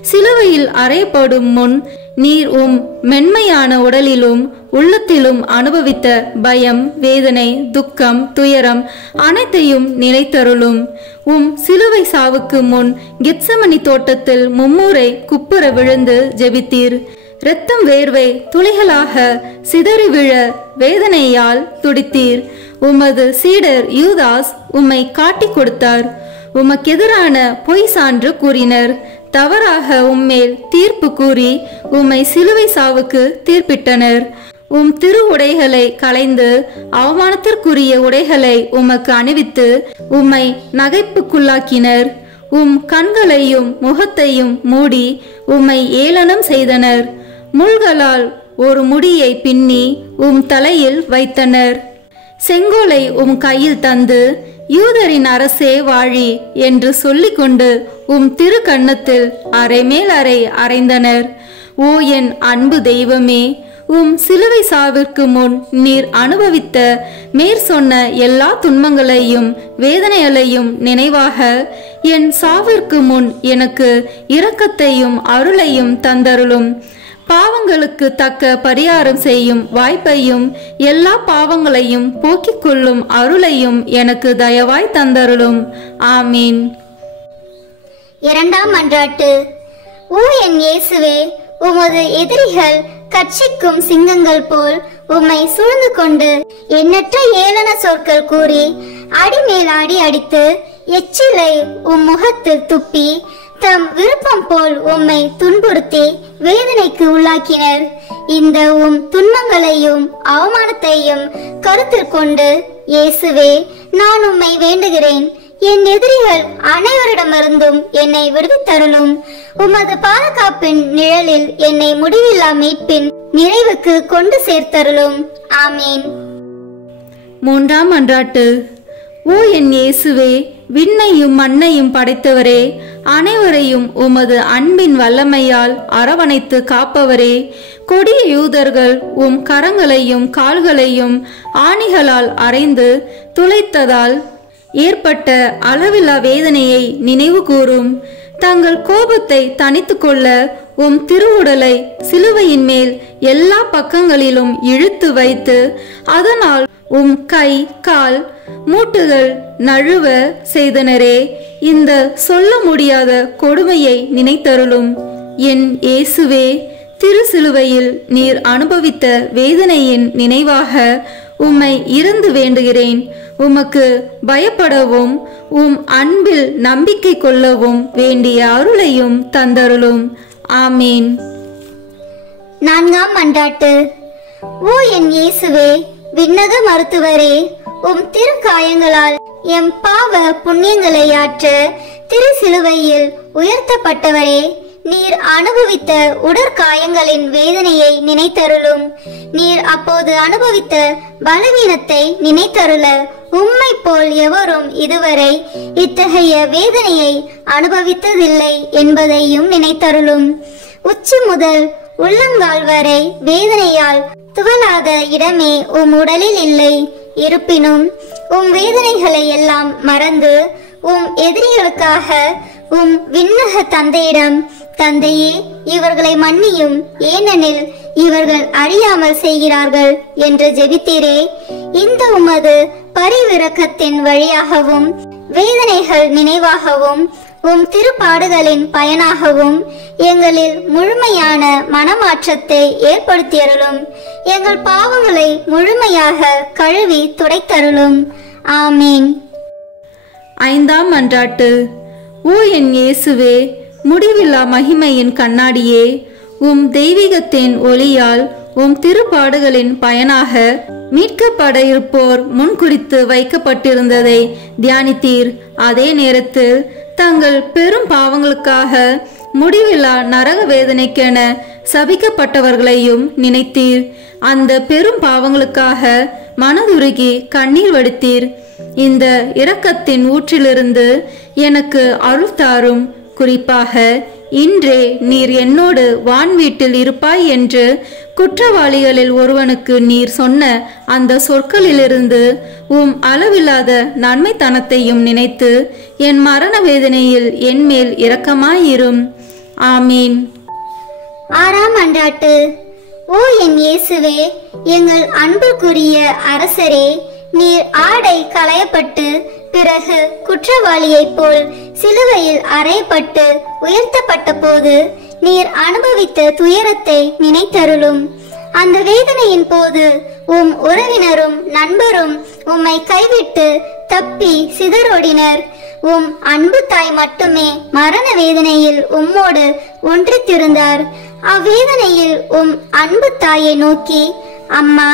சிலுவையில் அறையப்படும் முன் நீர் உம் மென்மையான உடலிலும் உள்ளத்திலும் அனுபவித்த பயம், வேதனை, துக்கம், துயரம் அனைத்தையும் நினைத்தருளும். உம் சிலுவை சாவுக்கு முன் கெத்சமனி தோட்டத்தில் மும்முறை குப்புற விழுந்து ஜெபித்தீர். இரத்தம் வேர்வை துளிகளாக சிதறி விழ வேதனையால் துடித்தீர். உமது சீடர் யூதாஸ் உம்மை காட்டிக் கொடுத்தார். உமக்கெதிரான பொய் சான்று கூறினர். தவறாக உம்மேல் தீர்ப்பு கூறி உம்மை சிலுவை சாவுக்கு தீர்ப்பிட்டனர். உம் திரு உடைகளை களைந்து அவமானத்திற்குரிய உடைகளை உமக்கு அணிவித்து உம்மை நகைப்புக்குள்ளாக்கினர். உம் கண்களையும் முகத்தையும் மூடி உம்மை ஏளனம் செய்தனர். முள்களால் ஒரு முடியை பின்னி உம் தலையில் வைத்தனர். செங்கோலை உம் கையில் தந்து யூதரின் அரசே வாழி என்று சொல்லிக்கொண்டு உம் திரு கன்னத்தில் அரை மேல் அறை அறைந்தனர். ஓ என் அன்பு தெய்வமே, உம் சிலுவை சாவிற்கு முன் நீர் அனுபவித்த மேற் சொன்ன எல்லா துன்பங்களையும் வேதனைகளையும் நினைவாக என் சாவிற்கு முன் எனக்கு இரக்கத்தையும் அருளையும் தந்தருளும். பாவங்களுக்கு தக்க பரிகாரம் செய்யும் வாய்ப்பையும் எல்லா பாவங்களையும் போக்கிக் கொள்ளும் அருளையும் எனக்கு தயவாய் தந்தருளும். ஆமீன். இரண்டாம் மன்றாட்டு. ஓ என் இயேசுவே, உமது எதிரிகள் கட்சிக்கும் சிங்கங்கள் போல் உம்மை சூழ்ந்து கொண்டு எண்ணற்ற ஏளன சொற்கள் கூறி அடிமேல் அடி அடித்து எச்சிலை உம் முகத்தில் துப்பி தம் விருப்பம் போல் உம்மை துன்புறுத்தி வேதனைக்கு உள்ளாக்கினர். இந்த உம் துன்பங்களையும் அவமானத்தையும் கருத்தில் கொண்டு இயேசுவே, நான் உம்மை வேண்டுகிறேன். என் எதிரிகள் அனைவரிடமிருந்தும் என்னை விடுவித்தருளும். உமது பாதுகாப்பின் நிழலில் என்னை முடிவில்லா மீட்பின் நிறைவுக்கு கொண்டு சேர்த்தருளும். ஆமீன். மூன்றாம் மன்றாட்டு. ஓ என் இயேசுவே, விண்ணையும் மண்ணையும் படைத்தவரே, அனைவரையும் உமது அன்பின் வல்லமையால் அரவணைத்து காப்பவரே, கொடிய யூதர்கள் உம் கரங்களையும் கால்களையும் ஆணிகளால் அறைந்து துளைத்ததால் ஏற்பட்ட அளவில்லா வேதனையை நினைவு கூறும். தங்கள் கோபத்தை தணித்து கொள்ள உம் திருவுடலை சிலுவையின் மேல் எல்லா பக்கங்களிலும் இழுத்து வைத்து அதனால் உம் கை கால் மூட்டுகள் நழுவ செய்தனரே, இந்த சொல்ல முடியாத கொடுமையை நினைத்தருளும். என் இயேசுவே, திரு சிலுவையில் நீர் அனுபவித்த வேதனையின் நினைவாக உம்மை இருந்து வேண்டுகிறேன். உமக்கு பயப்படவும் உம் அன்பில் நம்பிக்கை கொள்ளவும் வேண்டிய அருளையும் தந்தருளும். ஆமீன். 4ஆம் மன்றாட்டு. ஓ என் இயேசுவே, விண்ணக மருத்துவரே, உம் திருக்காயங்களால் எம் பாவ புண்ணியங்களை ஆற்ற திரு சிலுவையில் உயர்த்தப்பட்டவரே, நீர் அனுபவித்த உடற்காயங்களின் வேதனையை நினைத்தருளும். நீர் அப்போது அனுபவித்த பலவீனத்தை நினைத்தருள உம்மை போல் எவரும் இதுவரை இத்தகைய வேதனையை அனுபவித்ததில்லை என்பதையும் நினைத்தருளும். உச்சி முதல் உள்ளங்கால் வரை வேதனையால் துவளாத இடமே உம் உடலில் இல்லை. இருப்பினும் உம் வேதனைகளை எல்லாம் மறந்து உம் எதிரிகளுக்காக உம் விண்ணக தந்தையிடம், தந்தையே, இவர்களை மன்னியும், ஏனெனில் இவர்கள் அறியாமல் செய்கிறார்கள் என்று ஜெபித்தீரே. இந்த உமது பரிவிரக்கத்தின் வழியாகவும் வேதனைகள் நினைவாகவும் உம் திருப்பாடுகளின் பயனாகவும் எங்களில் முழுமையான மனமாற்றத்தை ஏற்படுத்தியருளும். எங்கள் பாவங்களை முழுமையாக கழுவி துடைத்தருளும். ஆமீன். 5ஆம் மன்றாட்டு. ஓ என் இயேசுவே, முடிவில்லா மகிமையின் கண்ணாடியே, உம் தெய்வீகத்தின் ஒளியால் உம் திருப்பாடுகளின் பயனாக மீட்கப்பட இருப்போர் முன்குறித்து வைக்கப்பட்டிருந்ததை தியானித்தீர். அதே நேரத்தில் தங்கள் பெரும் பாவங்களுக்காக முடிவில்லா நரக வேதனைக்கென சபிக்கப்பட்டவர்களையும் நினைத்தீர். அந்த பெரும் பாவங்களுக்காக மனதுருகி கண்ணீர் வடித்தீர். இந்த இரக்கத்தின் ஊற்றிலிருந்து எனக்கு அருள் தாரும். குறிப்பாக இன்றே நீர் என்னோடு வான் வீட்டில் இருப்பாய் என்று குற்றவாளிகளில் ஒருவனுக்கு நீர் சொன்ன அந்த சொற்களிலிருந்து உம் அளவில்லாத நன்மைத்தனத்தையும் நினைத்து என் மரண வேதனையில் என்மேல் இரக்கமாயிரும். ஆமீன். 6ஆம் மன்றாட்டு. ஓ என் இயேசுவே, எங்கள் அன்புக்குரிய அரசரே, நீர் ஆடை களையப்பட்டு பிறகு குற்றவாளியைப் போல் சிலுவையில் அறையப்பட்டு உயர்த்தப்பட்ட போது நீர் அனுபவித்த துயரத்தை நினைத்தருளும். அந்த வேதனையின் போது உம் உறவினரும் நண்பரும் உம்மை கைவிட்டு தப்பி சிதறோடினர். உம் அன்பு தாய் மட்டுமே மரண வேதனையில் உம்மோடு ஒன்றித்திருந்தார். அவ்வேதனையில் உம் அன்பு தாயை நோக்கி, அம்மா,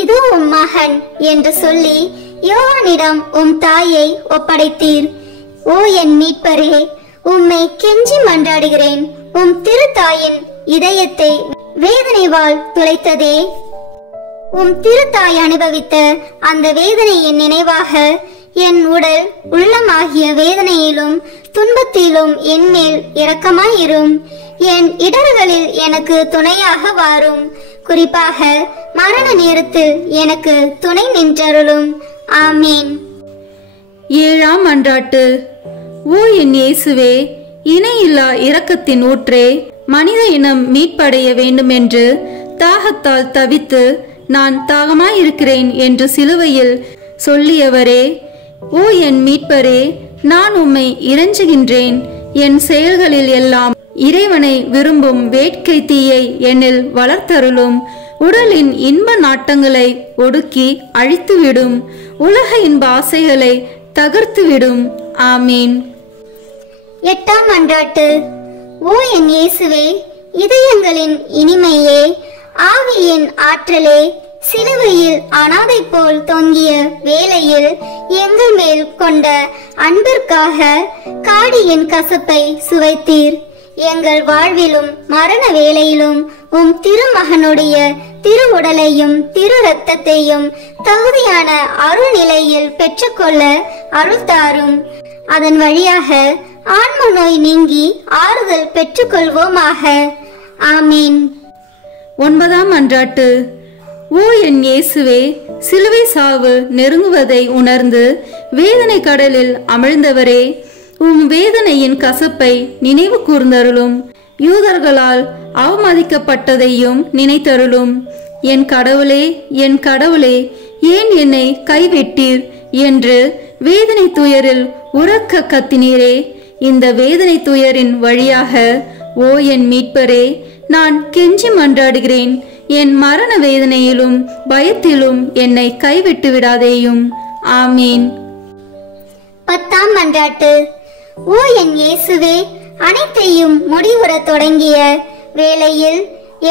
இதோ உம் மகன் என்று சொல்லி யோவானிடம் உம் தாயை ஒப்படைத்தீர். ஓ என் மீட்பரே, உம்மை கெஞ்சி மன்றாடுகிறேன். உம் திருத்தாயின் இதயத்தை வேதனைவால் துளைத்ததே. உம் திருத்தாய் அனுபவித்த அந்த வேதனையின் நினைவாக என் உடல் உள்ளமாகிய வேதனையிலும் துன்பத்திலும் என்மேல் இரக்கமாயிரும். என் இடர்களில் எனக்கு துணையாக வாரும். குறிப்பாக மரண நேரத்தில் எனக்கு துணை நின்றருளும். ஆமீன். 7ஆம் மன்றாட்டு. ஓ என் இயேசுவே, இணையில்லா இரக்கத்தின் ஊற்றே, மனித இனம் மீட்படைய வேண்டுமென்று தாகத்தால் தவித்து நான் தாகமாயிருக்கிறேன் என்று சிலுவையில் சொல்லியவரே, ஓ என் மீட்பரே, நான் உம்மை இறைஞ்சுகின்றேன். என் செயல்களில் எல்லாம் இறைவனை விரும்பும் வேட்கை தீயை என்னில் வளர்த்தருளும். உடலின் இன்ப நாட்டங்களை ஒடுக்கி அழித்துவிடும். உலக இன்ப ஆசைகளை தகர்த்துவிடும். ஆமீன். 8ஆம் மன்றாட்டு. ஓ என் இயேசுவே, இதயங்களின் இனிமையே, ஆவியின் ஆற்றலே, சிலுவையில் அனாதை போல் தொங்கிய வேளையில் எங்கள் மேல் கொண்ட அன்பிற்காக காடியின் கசப்பை சுவைத்தீர். எங்கள் வாழ்விலும் மரண வேளையிலும் உம் திருமகனுடைய திரு உடலையும் திரு இரத்தத்தையும் தகுதியான அருள் நிலையில் பெற்றுக்கொள்ள அருள் தாரும். அதன் வழியாக ஆன்ம நோய் நீங்கி ஆறுதல் பெற்றுக்கொள்வோமாக. ஆமீன். 9ஆம் மன்றாட்டு. ஓ என் இயேசுவே, சிலுவை சாவு நெருங்குவதை உணர்ந்து வேதனை கடலில் அமிழ்ந்தவரே, உம் வேதனையின் கசப்பை நினைவு கூர்ந்தருளும். யூதர்களால் அவமதிக்கப்பட்டதையும் நினைத்தருளும். என் கடவுளே, என் கடவுளே, ஏன் என்னை கைவிட்டீர் என்று வேதனை துயரில் உரக்க கத்தினீரே. இந்த வேதனை துயரின் வழியாக ஓ என் மீட்பரே, நான் கெஞ்சி மன்றாடுகிறேன். என் மரண வேதனையிலும் பயத்திலும் என்னை கைவிட்டு விடாதேயும். ஆமீன். 10ஆம் மன்றாட்டு. ஓ என் இயேசுவே, அனைத்தையும் முடிவுற தொடங்கிய வேளையில்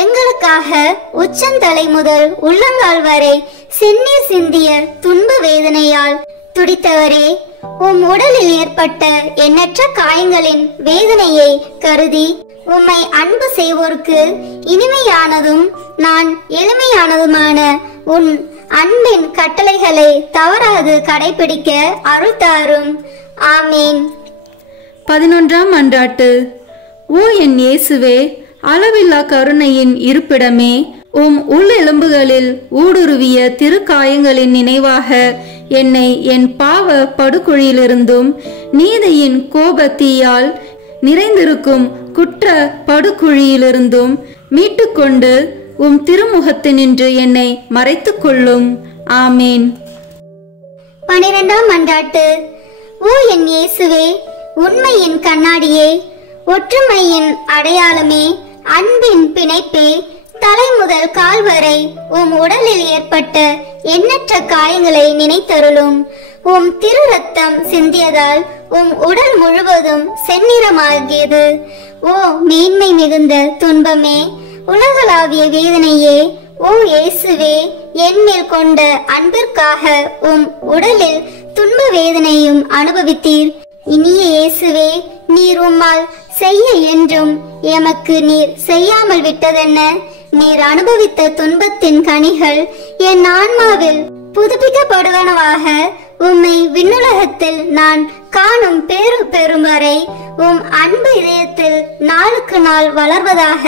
எங்களுக்காக உச்சந்தலை முதல் உள்ளங்கால் வரை செந்நீர் சிந்திய துன்ப வேதனையால் துடித்தவரே, உம் உடலில் ஏற்பட்ட எண்ணற்ற காயங்களின் வேதனையை கருதி உம்மை அன்பு செய்வோருக்கு இனிமையானதும் நான் எளிமையானதுமான உன் அன்பின் கட்டளைகளை தவறாது கடைபிடிக்க அருள் தாரும். ஆமீன். 11ஆம் மன்றாட்டு. ஓ என் இயேசுவே, அளவில்லா கருணையின் இருப்பிடமே, உம் உள்ளெலும்புகளில் ஊடுருவிய திருக்காயங்களின் நினைவாக என்னை என் பாவ படுகுழியிலிருந்தும் நீதியின் கோபத்தீயால் நிறைந்திருக்கும் குற்ற படுகுழியிலிருந்தும் மீட்டுக்கொண்டு உம் திருமுகத்தினின்று என்னை மறைத்துக் கொள்ளும். ஆமீன். 12ஆம் மன்றாட்டு. ஓ என் இயேசுவே, உண்மையின் கண்ணாடியே, ஒற்றுமையின் அடையாளமே, அன்பின் பிணைப்பே, தலை முதல் கால் வரை உம் உடலில் ஏற்பட்ட எண்ணற்ற காயங்களை நினைத்தருளும். உம் திரு ரத்தம் சிந்தியதால் உம் உடல் முழுவதும் செந்நிறமாகியது. ஓ மேன்மை மிகுந்த துன்பமே, உலகளாவிய வேதனையே, ஓ இயேசுவே, என் மேல் கொண்ட அன்பிற்காக உம் உடலில் துன்ப வேதனையும் அனுபவித்தீர். இனிய இயேசுவே, நீர் உம்மால் செய்ய என்றும் எமக்கு நீர் செய்யாமல் விட்டதென்ன? நீர் அனுபவித்த துன்பத்தின் கனிகள் என் ஆன்மாவில் புதுப்பிக்கப்படுவனவாக உம்மை விண்ணுலகத்தில் நான் காணும் பேரு பெறும் வரை உம் அன்பு இதயத்தில் நாளுக்கு நாள் வளர்வதாக.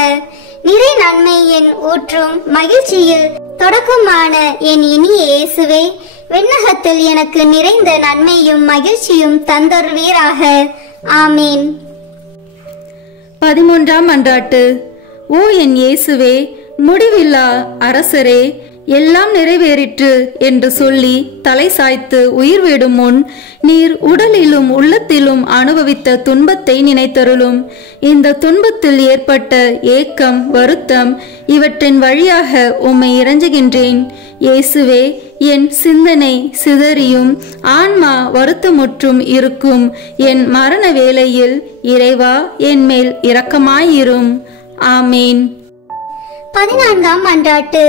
நிறை நன்மையின் ஊற்றும் மகிழ்ச்சியில் தொடக்கமான என் இனிய இயேசுவே, விண்ணகத்தில் எனக்கு நிறைந்த நன்மையும் மகிழ்ச்சியும் தந்தருவீராக. ஆமீன். 13ஆம் மன்றாட்டு. ஓ என் இயேசுவே, முடிவில்லா அரசரே, எல்லாம் நிறைவேறிற்று என்று சொல்லி தலை சாய்த்து உயிர் விடும் முன் நீர் உடலிலும் உள்ளத்திலும் அனுபவித்த துன்பத்தை நினைத்தருளும். இந்த துன்பத்தில் ஏற்பட்ட ஏக்கம், வருத்தம் இவற்றின் வழியாக உம்மை இறைஞ்சுகின்றேன். இயேசுவே, என் சிந்தனை சிதறியும் ஆன்மா வருத்தமுற்றும் இருக்கும் என் மரண வேளையில் இறைவா, என் மேல் இரக்கமாயிரும். ஆமீன். 14ஆம் மன்றாட்டு.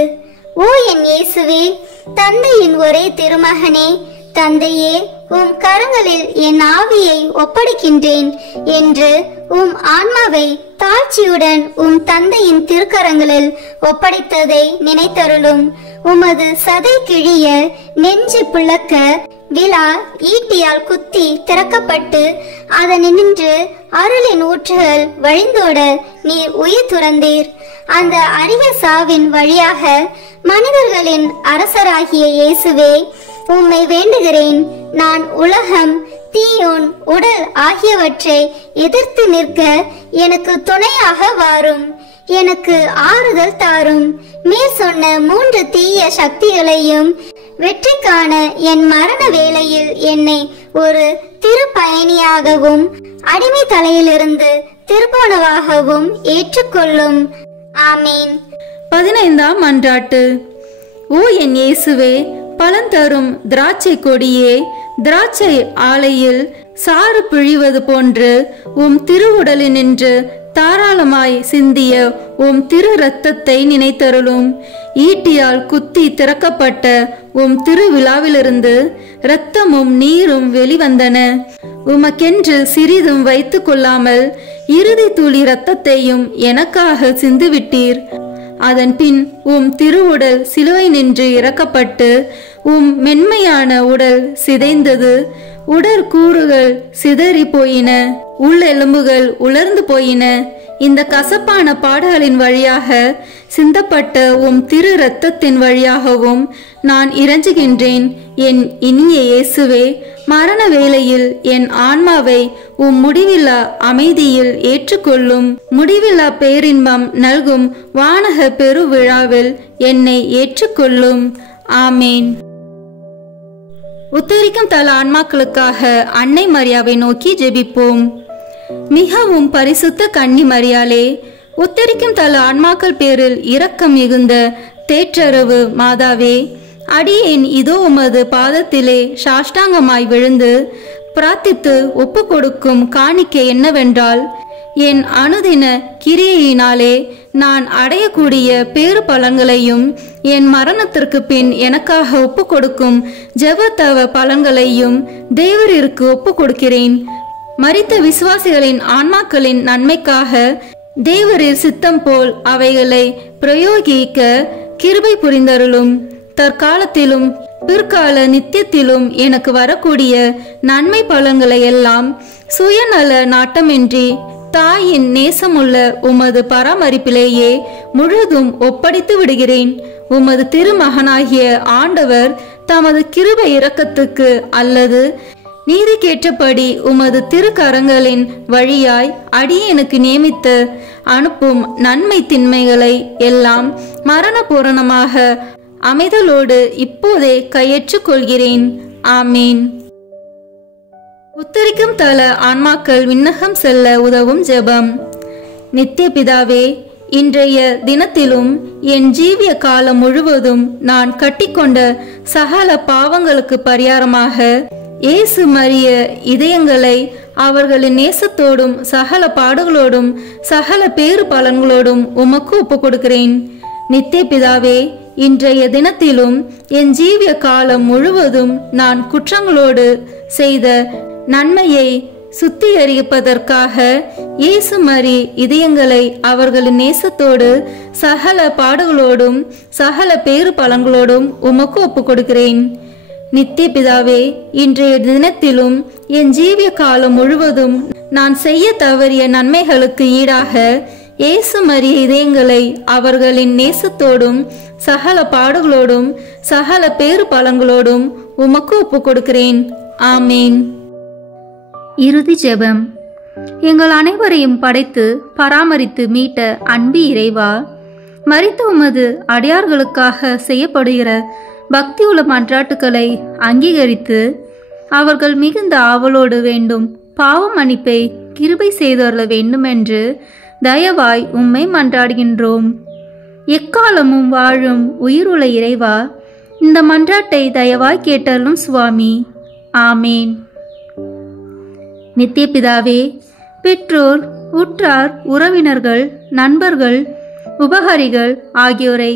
ஓ என் இயேசுவே, தந்தையின் ஒரே திருமகனே, தந்தையே, உம் கரங்களில் என் ஆவியை ஒப்படைக்கின்றேன் என்று உம் ஆன்மாவை தாழ்ச்சியுடன் உம் தந்தையின் திருக்கரங்களில் ஒப்படைத்ததை நினைத்தருளும். உமது சதை கிழிய, நெஞ்சு பிளக்க, விழா ஈட்டியால் குத்தி திறக்கப்பட்டு அதனின்று அருளின் ஊற்றுகள் வழிந்தோட நீர் உயிர் துறந்தீர். அந்த அரிய சாவின் வழியாக மனிதர்களின் அரசராகிய இயேசுவே, உம்மை வேண்டுகிறேன். நான் உலகம், தீயோன், உடல் ஆகியவற்றை எதிர்த்து நிற்க எனக்கு துணையாக வாரும். எனக்கு ஆறுதல் தாரும். மேற் சொன்ன 3 தீய சக்திகளையும் வெற்றி காண என் மரண வேளையில் என்னை ஒரு திருப்பயணியாகவும் அடிமை தலையிலிருந்து திருப்போனவாகவும் ஏற்றுக்கொள்ளும். ஆமீன். 15ஆம் மன்றாட்டு. ஓ என் இயேசுவே, பலந்தரும் திராட்சை கொடியே, திராட்சை ஆலையில் சாறு பிழிவது போன்று உம் திருவுடலினின்று தாராளமாய் சிந்திய உம் திரு இரத்தத்தை நினைத்தருளும். ஈட்டியால் குத்தி திறக்கப்பட்ட உம் திருவிழாவிலிருந்து இரத்தமும் நீரும் வெளிவந்தன. உமக்கென்று சிறிதும் வைத்து கொள்ளாமல் இறுதி துளி இரத்தத்தையும் எனக்காக சிந்துவிட்டீர். அதன் பின் உம் திருவுடல் சிலுவை நின்று இறக்கப்பட்டு உம் மென்மையான உடல் சிதைந்தது. உடற்கூறுகள் சிதறி போயின, உள்ளெலும்புகள் உலர்ந்து போயின. இந்த கசப்பான பாடுகளின் வழியாக சிந்தப்பட்ட உம் திரு இரத்தத்தின் வழியாகவும் நான் இறைஞ்சுகின்றேன். என் இனிய இயேசுவே, மரண வேளையில் என் ஆன்மாவை உம் முடிவில்லா அமைதியில் ஏற்றுக்கொள்ளும். முடிவில்லா பேரின்பம் நல்கும் வானக பெருவிழாவில் என்னை ஏற்றுக்கொள்ளும். ஆமேன். உத்தரிக்கும் தல ஆன்மாக்களுக்காக அன்னை மரியாவை நோக்கி ஜெபிப்போம். மிகவும் பரிசுத்த கன்னி மரியாளே, உத்தரிக்கும் தல ஆன்மாக்கள் பேரில் இரக்கம் மிகுந்த தேற்றரவு மாதாவே, அடியேன் இதோ உமது பாதத்திலே சாஷ்டாங்கமாய் விழுந்து பிரார்த்தித்து ஒப்பு கொடுக்கும் காணிக்கை என்னவென்றால், என் அனுதின கிரியையினாலே நான் அடையக்கூடிய பேறு பலன்களையும் என் மரணத்திற்கு பின் எனக்காக ஒப்பு கொடுக்கும் ஜெபத்தவ பலன்களையும் தேவரிற்கு ஒப்பு கொடுக்கிறேன். மரித்த விசுவாசிகளின் ஆன்மாக்களின் நன்மைக்காக தேவரின் சித்தம் போல் அவைகளை பிரயோகிக்க கிருபை புரிந்தருளும். தற்காலத்திலும் பிற்கால நித்தியத்திலும் எனக்கு வரக்கூடிய நன்மை பலன்களை எல்லாம் சுயநல நாட்டமின்றி தாயின் நேசமுள்ள உமது பராமரிப்பிலேயே முழுதும் ஒப்படைத்து விடுகிறேன். உமது திருமகனாகிய ஆண்டவர் தமது கிருபை இரக்கத்துக்கு அல்லது நீதிக்கேற்றபடி உமது திருக்கரங்களின் வழியாய் அடியேனுக்கு நியமித்து அனுப்பும் நன்மை திண்மைகளை எல்லாம் மரண பூரணமாக அமைதலோடு இப்போதே கையேற்றுக் கொள்கிறேன். ஆமீன். உத்தரிக்கும் தல ஆன்மாக்கள் விண்ணகம் செல்ல உதவும் ஜெபம். நித்திய பிதாவே, இன்றைய தினத்திலும் என் ஜீவிய காலம் முழுவதும் நான் கட்டிக்கொண்ட சகல பாவங்களுக்கு பரிகாரமாக இயேசு மரிய இதயங்களை அவர்களின் நேசத்தோடும் சகல பாடுகளோடும் சகல பேறு பலன்களோடும் உமக்கு ஒப்பு கொடுக்கிறேன். நித்திய பிதாவே, இன்றைய தினத்திலும் என் ஜீவிய காலம் முழுவதும் நான் குற்றங்களோடு செய்த நன்மையை சுத்திகரிப்பதற்காக இயேசு மரி இதயங்களை அவர்களின் நேசத்தோடு சகல பாடுகளோடும் சகல பேறு பலன்களோடும் உமக்கு ஒப்பு கொடுக்கிறேன். நித்திய பிதாவே, இன்றைய தினத்திலும் என் ஜீவிய காலம் முழுவதும் நான் செய்ய தவறிய நன்மைகளுக்கு ஈடாக இயேசு மரிய இதயங்களை அவர்களின் நேசத்தோடும் சகல பாடுகளோடும் சகல பேறு பலன்களோடும் உமக்கு ஒப்பு கொடுக்கிறேன். ஆமீன். இறுதி ஜெபம். எங்கள் அனைவரையும் படைத்து பராமரித்து மீட்ட அன்பு இறைவா, மரித்த உமது அடியார்களுக்காக செய்யப்படுகிற பக்தியுள்ள மன்றாட்டுக்களை அங்கீகரித்து அவர்கள் மிகுந்த ஆவலோடு வேண்டும் பாவ மன்னிப்பை கிருபை செய்தருள வேண்டுமென்று தயவாய் உம்மை மன்றாடுகின்றோம். எக்காலமும் வாழும் உயிருள்ள இறைவா, இந்த மன்றாட்டை தயவாய் கேட்டருளும் சுவாமி. ஆமேன். நித்திய பிதாவே, பெற்றோர், உற்றார், உறவினர்கள், நண்பர்கள், உபகாரிகள் ஆகியோரை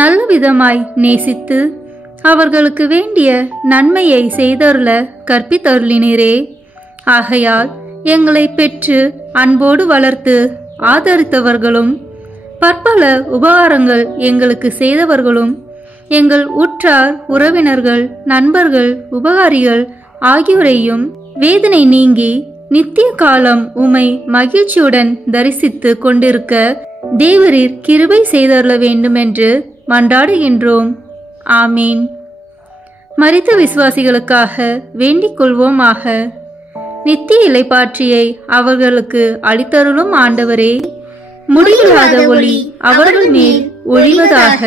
நல்ல விதமாய் நேசித்து அவர்களுக்கு வேண்டிய நன்மையை செய்தருள கற்பித்தருளினரே. ஆகையால் எங்களை பெற்று அன்போடு வளர்த்து ஆதரித்தவர்களும் பற்பல உபகாரங்கள் எங்களுக்கு செய்தவர்களும் எங்கள் உற்றார், உறவினர்கள், நண்பர்கள், உபகாரிகள் ஆகியோரையும் வேதனை நீங்கி நித்திய காலம் உமை மகிழ்ச்சியுடன் தரிசித்து கொண்டிருக்க தேவரீர் கிருபை செய்தருள வேண்டுமென்று மன்றாடுகின்றோம். ஆமீன். மரித்த விசுவாசிகளுக்காக வேண்டிக் கொள்வோமாக. நித்திய இளைப்பாற்றியை அவர்களுக்கு அளித்தருளும் ஆண்டவரே, முடிவில்லாத ஒளி அவர்கள் மேல் ஒளிவதாக.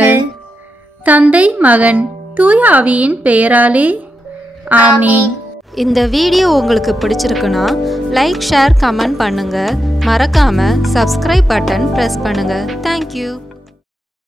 தந்தை, மகன், தூய ஆவியின் பெயராலே. ஆமீன். இந்த வீடியோ உங்களுக்கு பிடிச்சிருக்குன்னா லைக், ஷேர், கமெண்ட் பண்ணுங்க. மறக்காம சப்ஸ்கிரைப் பட்டன் பிரஸ் பண்ணுங்க. தேங்க்யூ.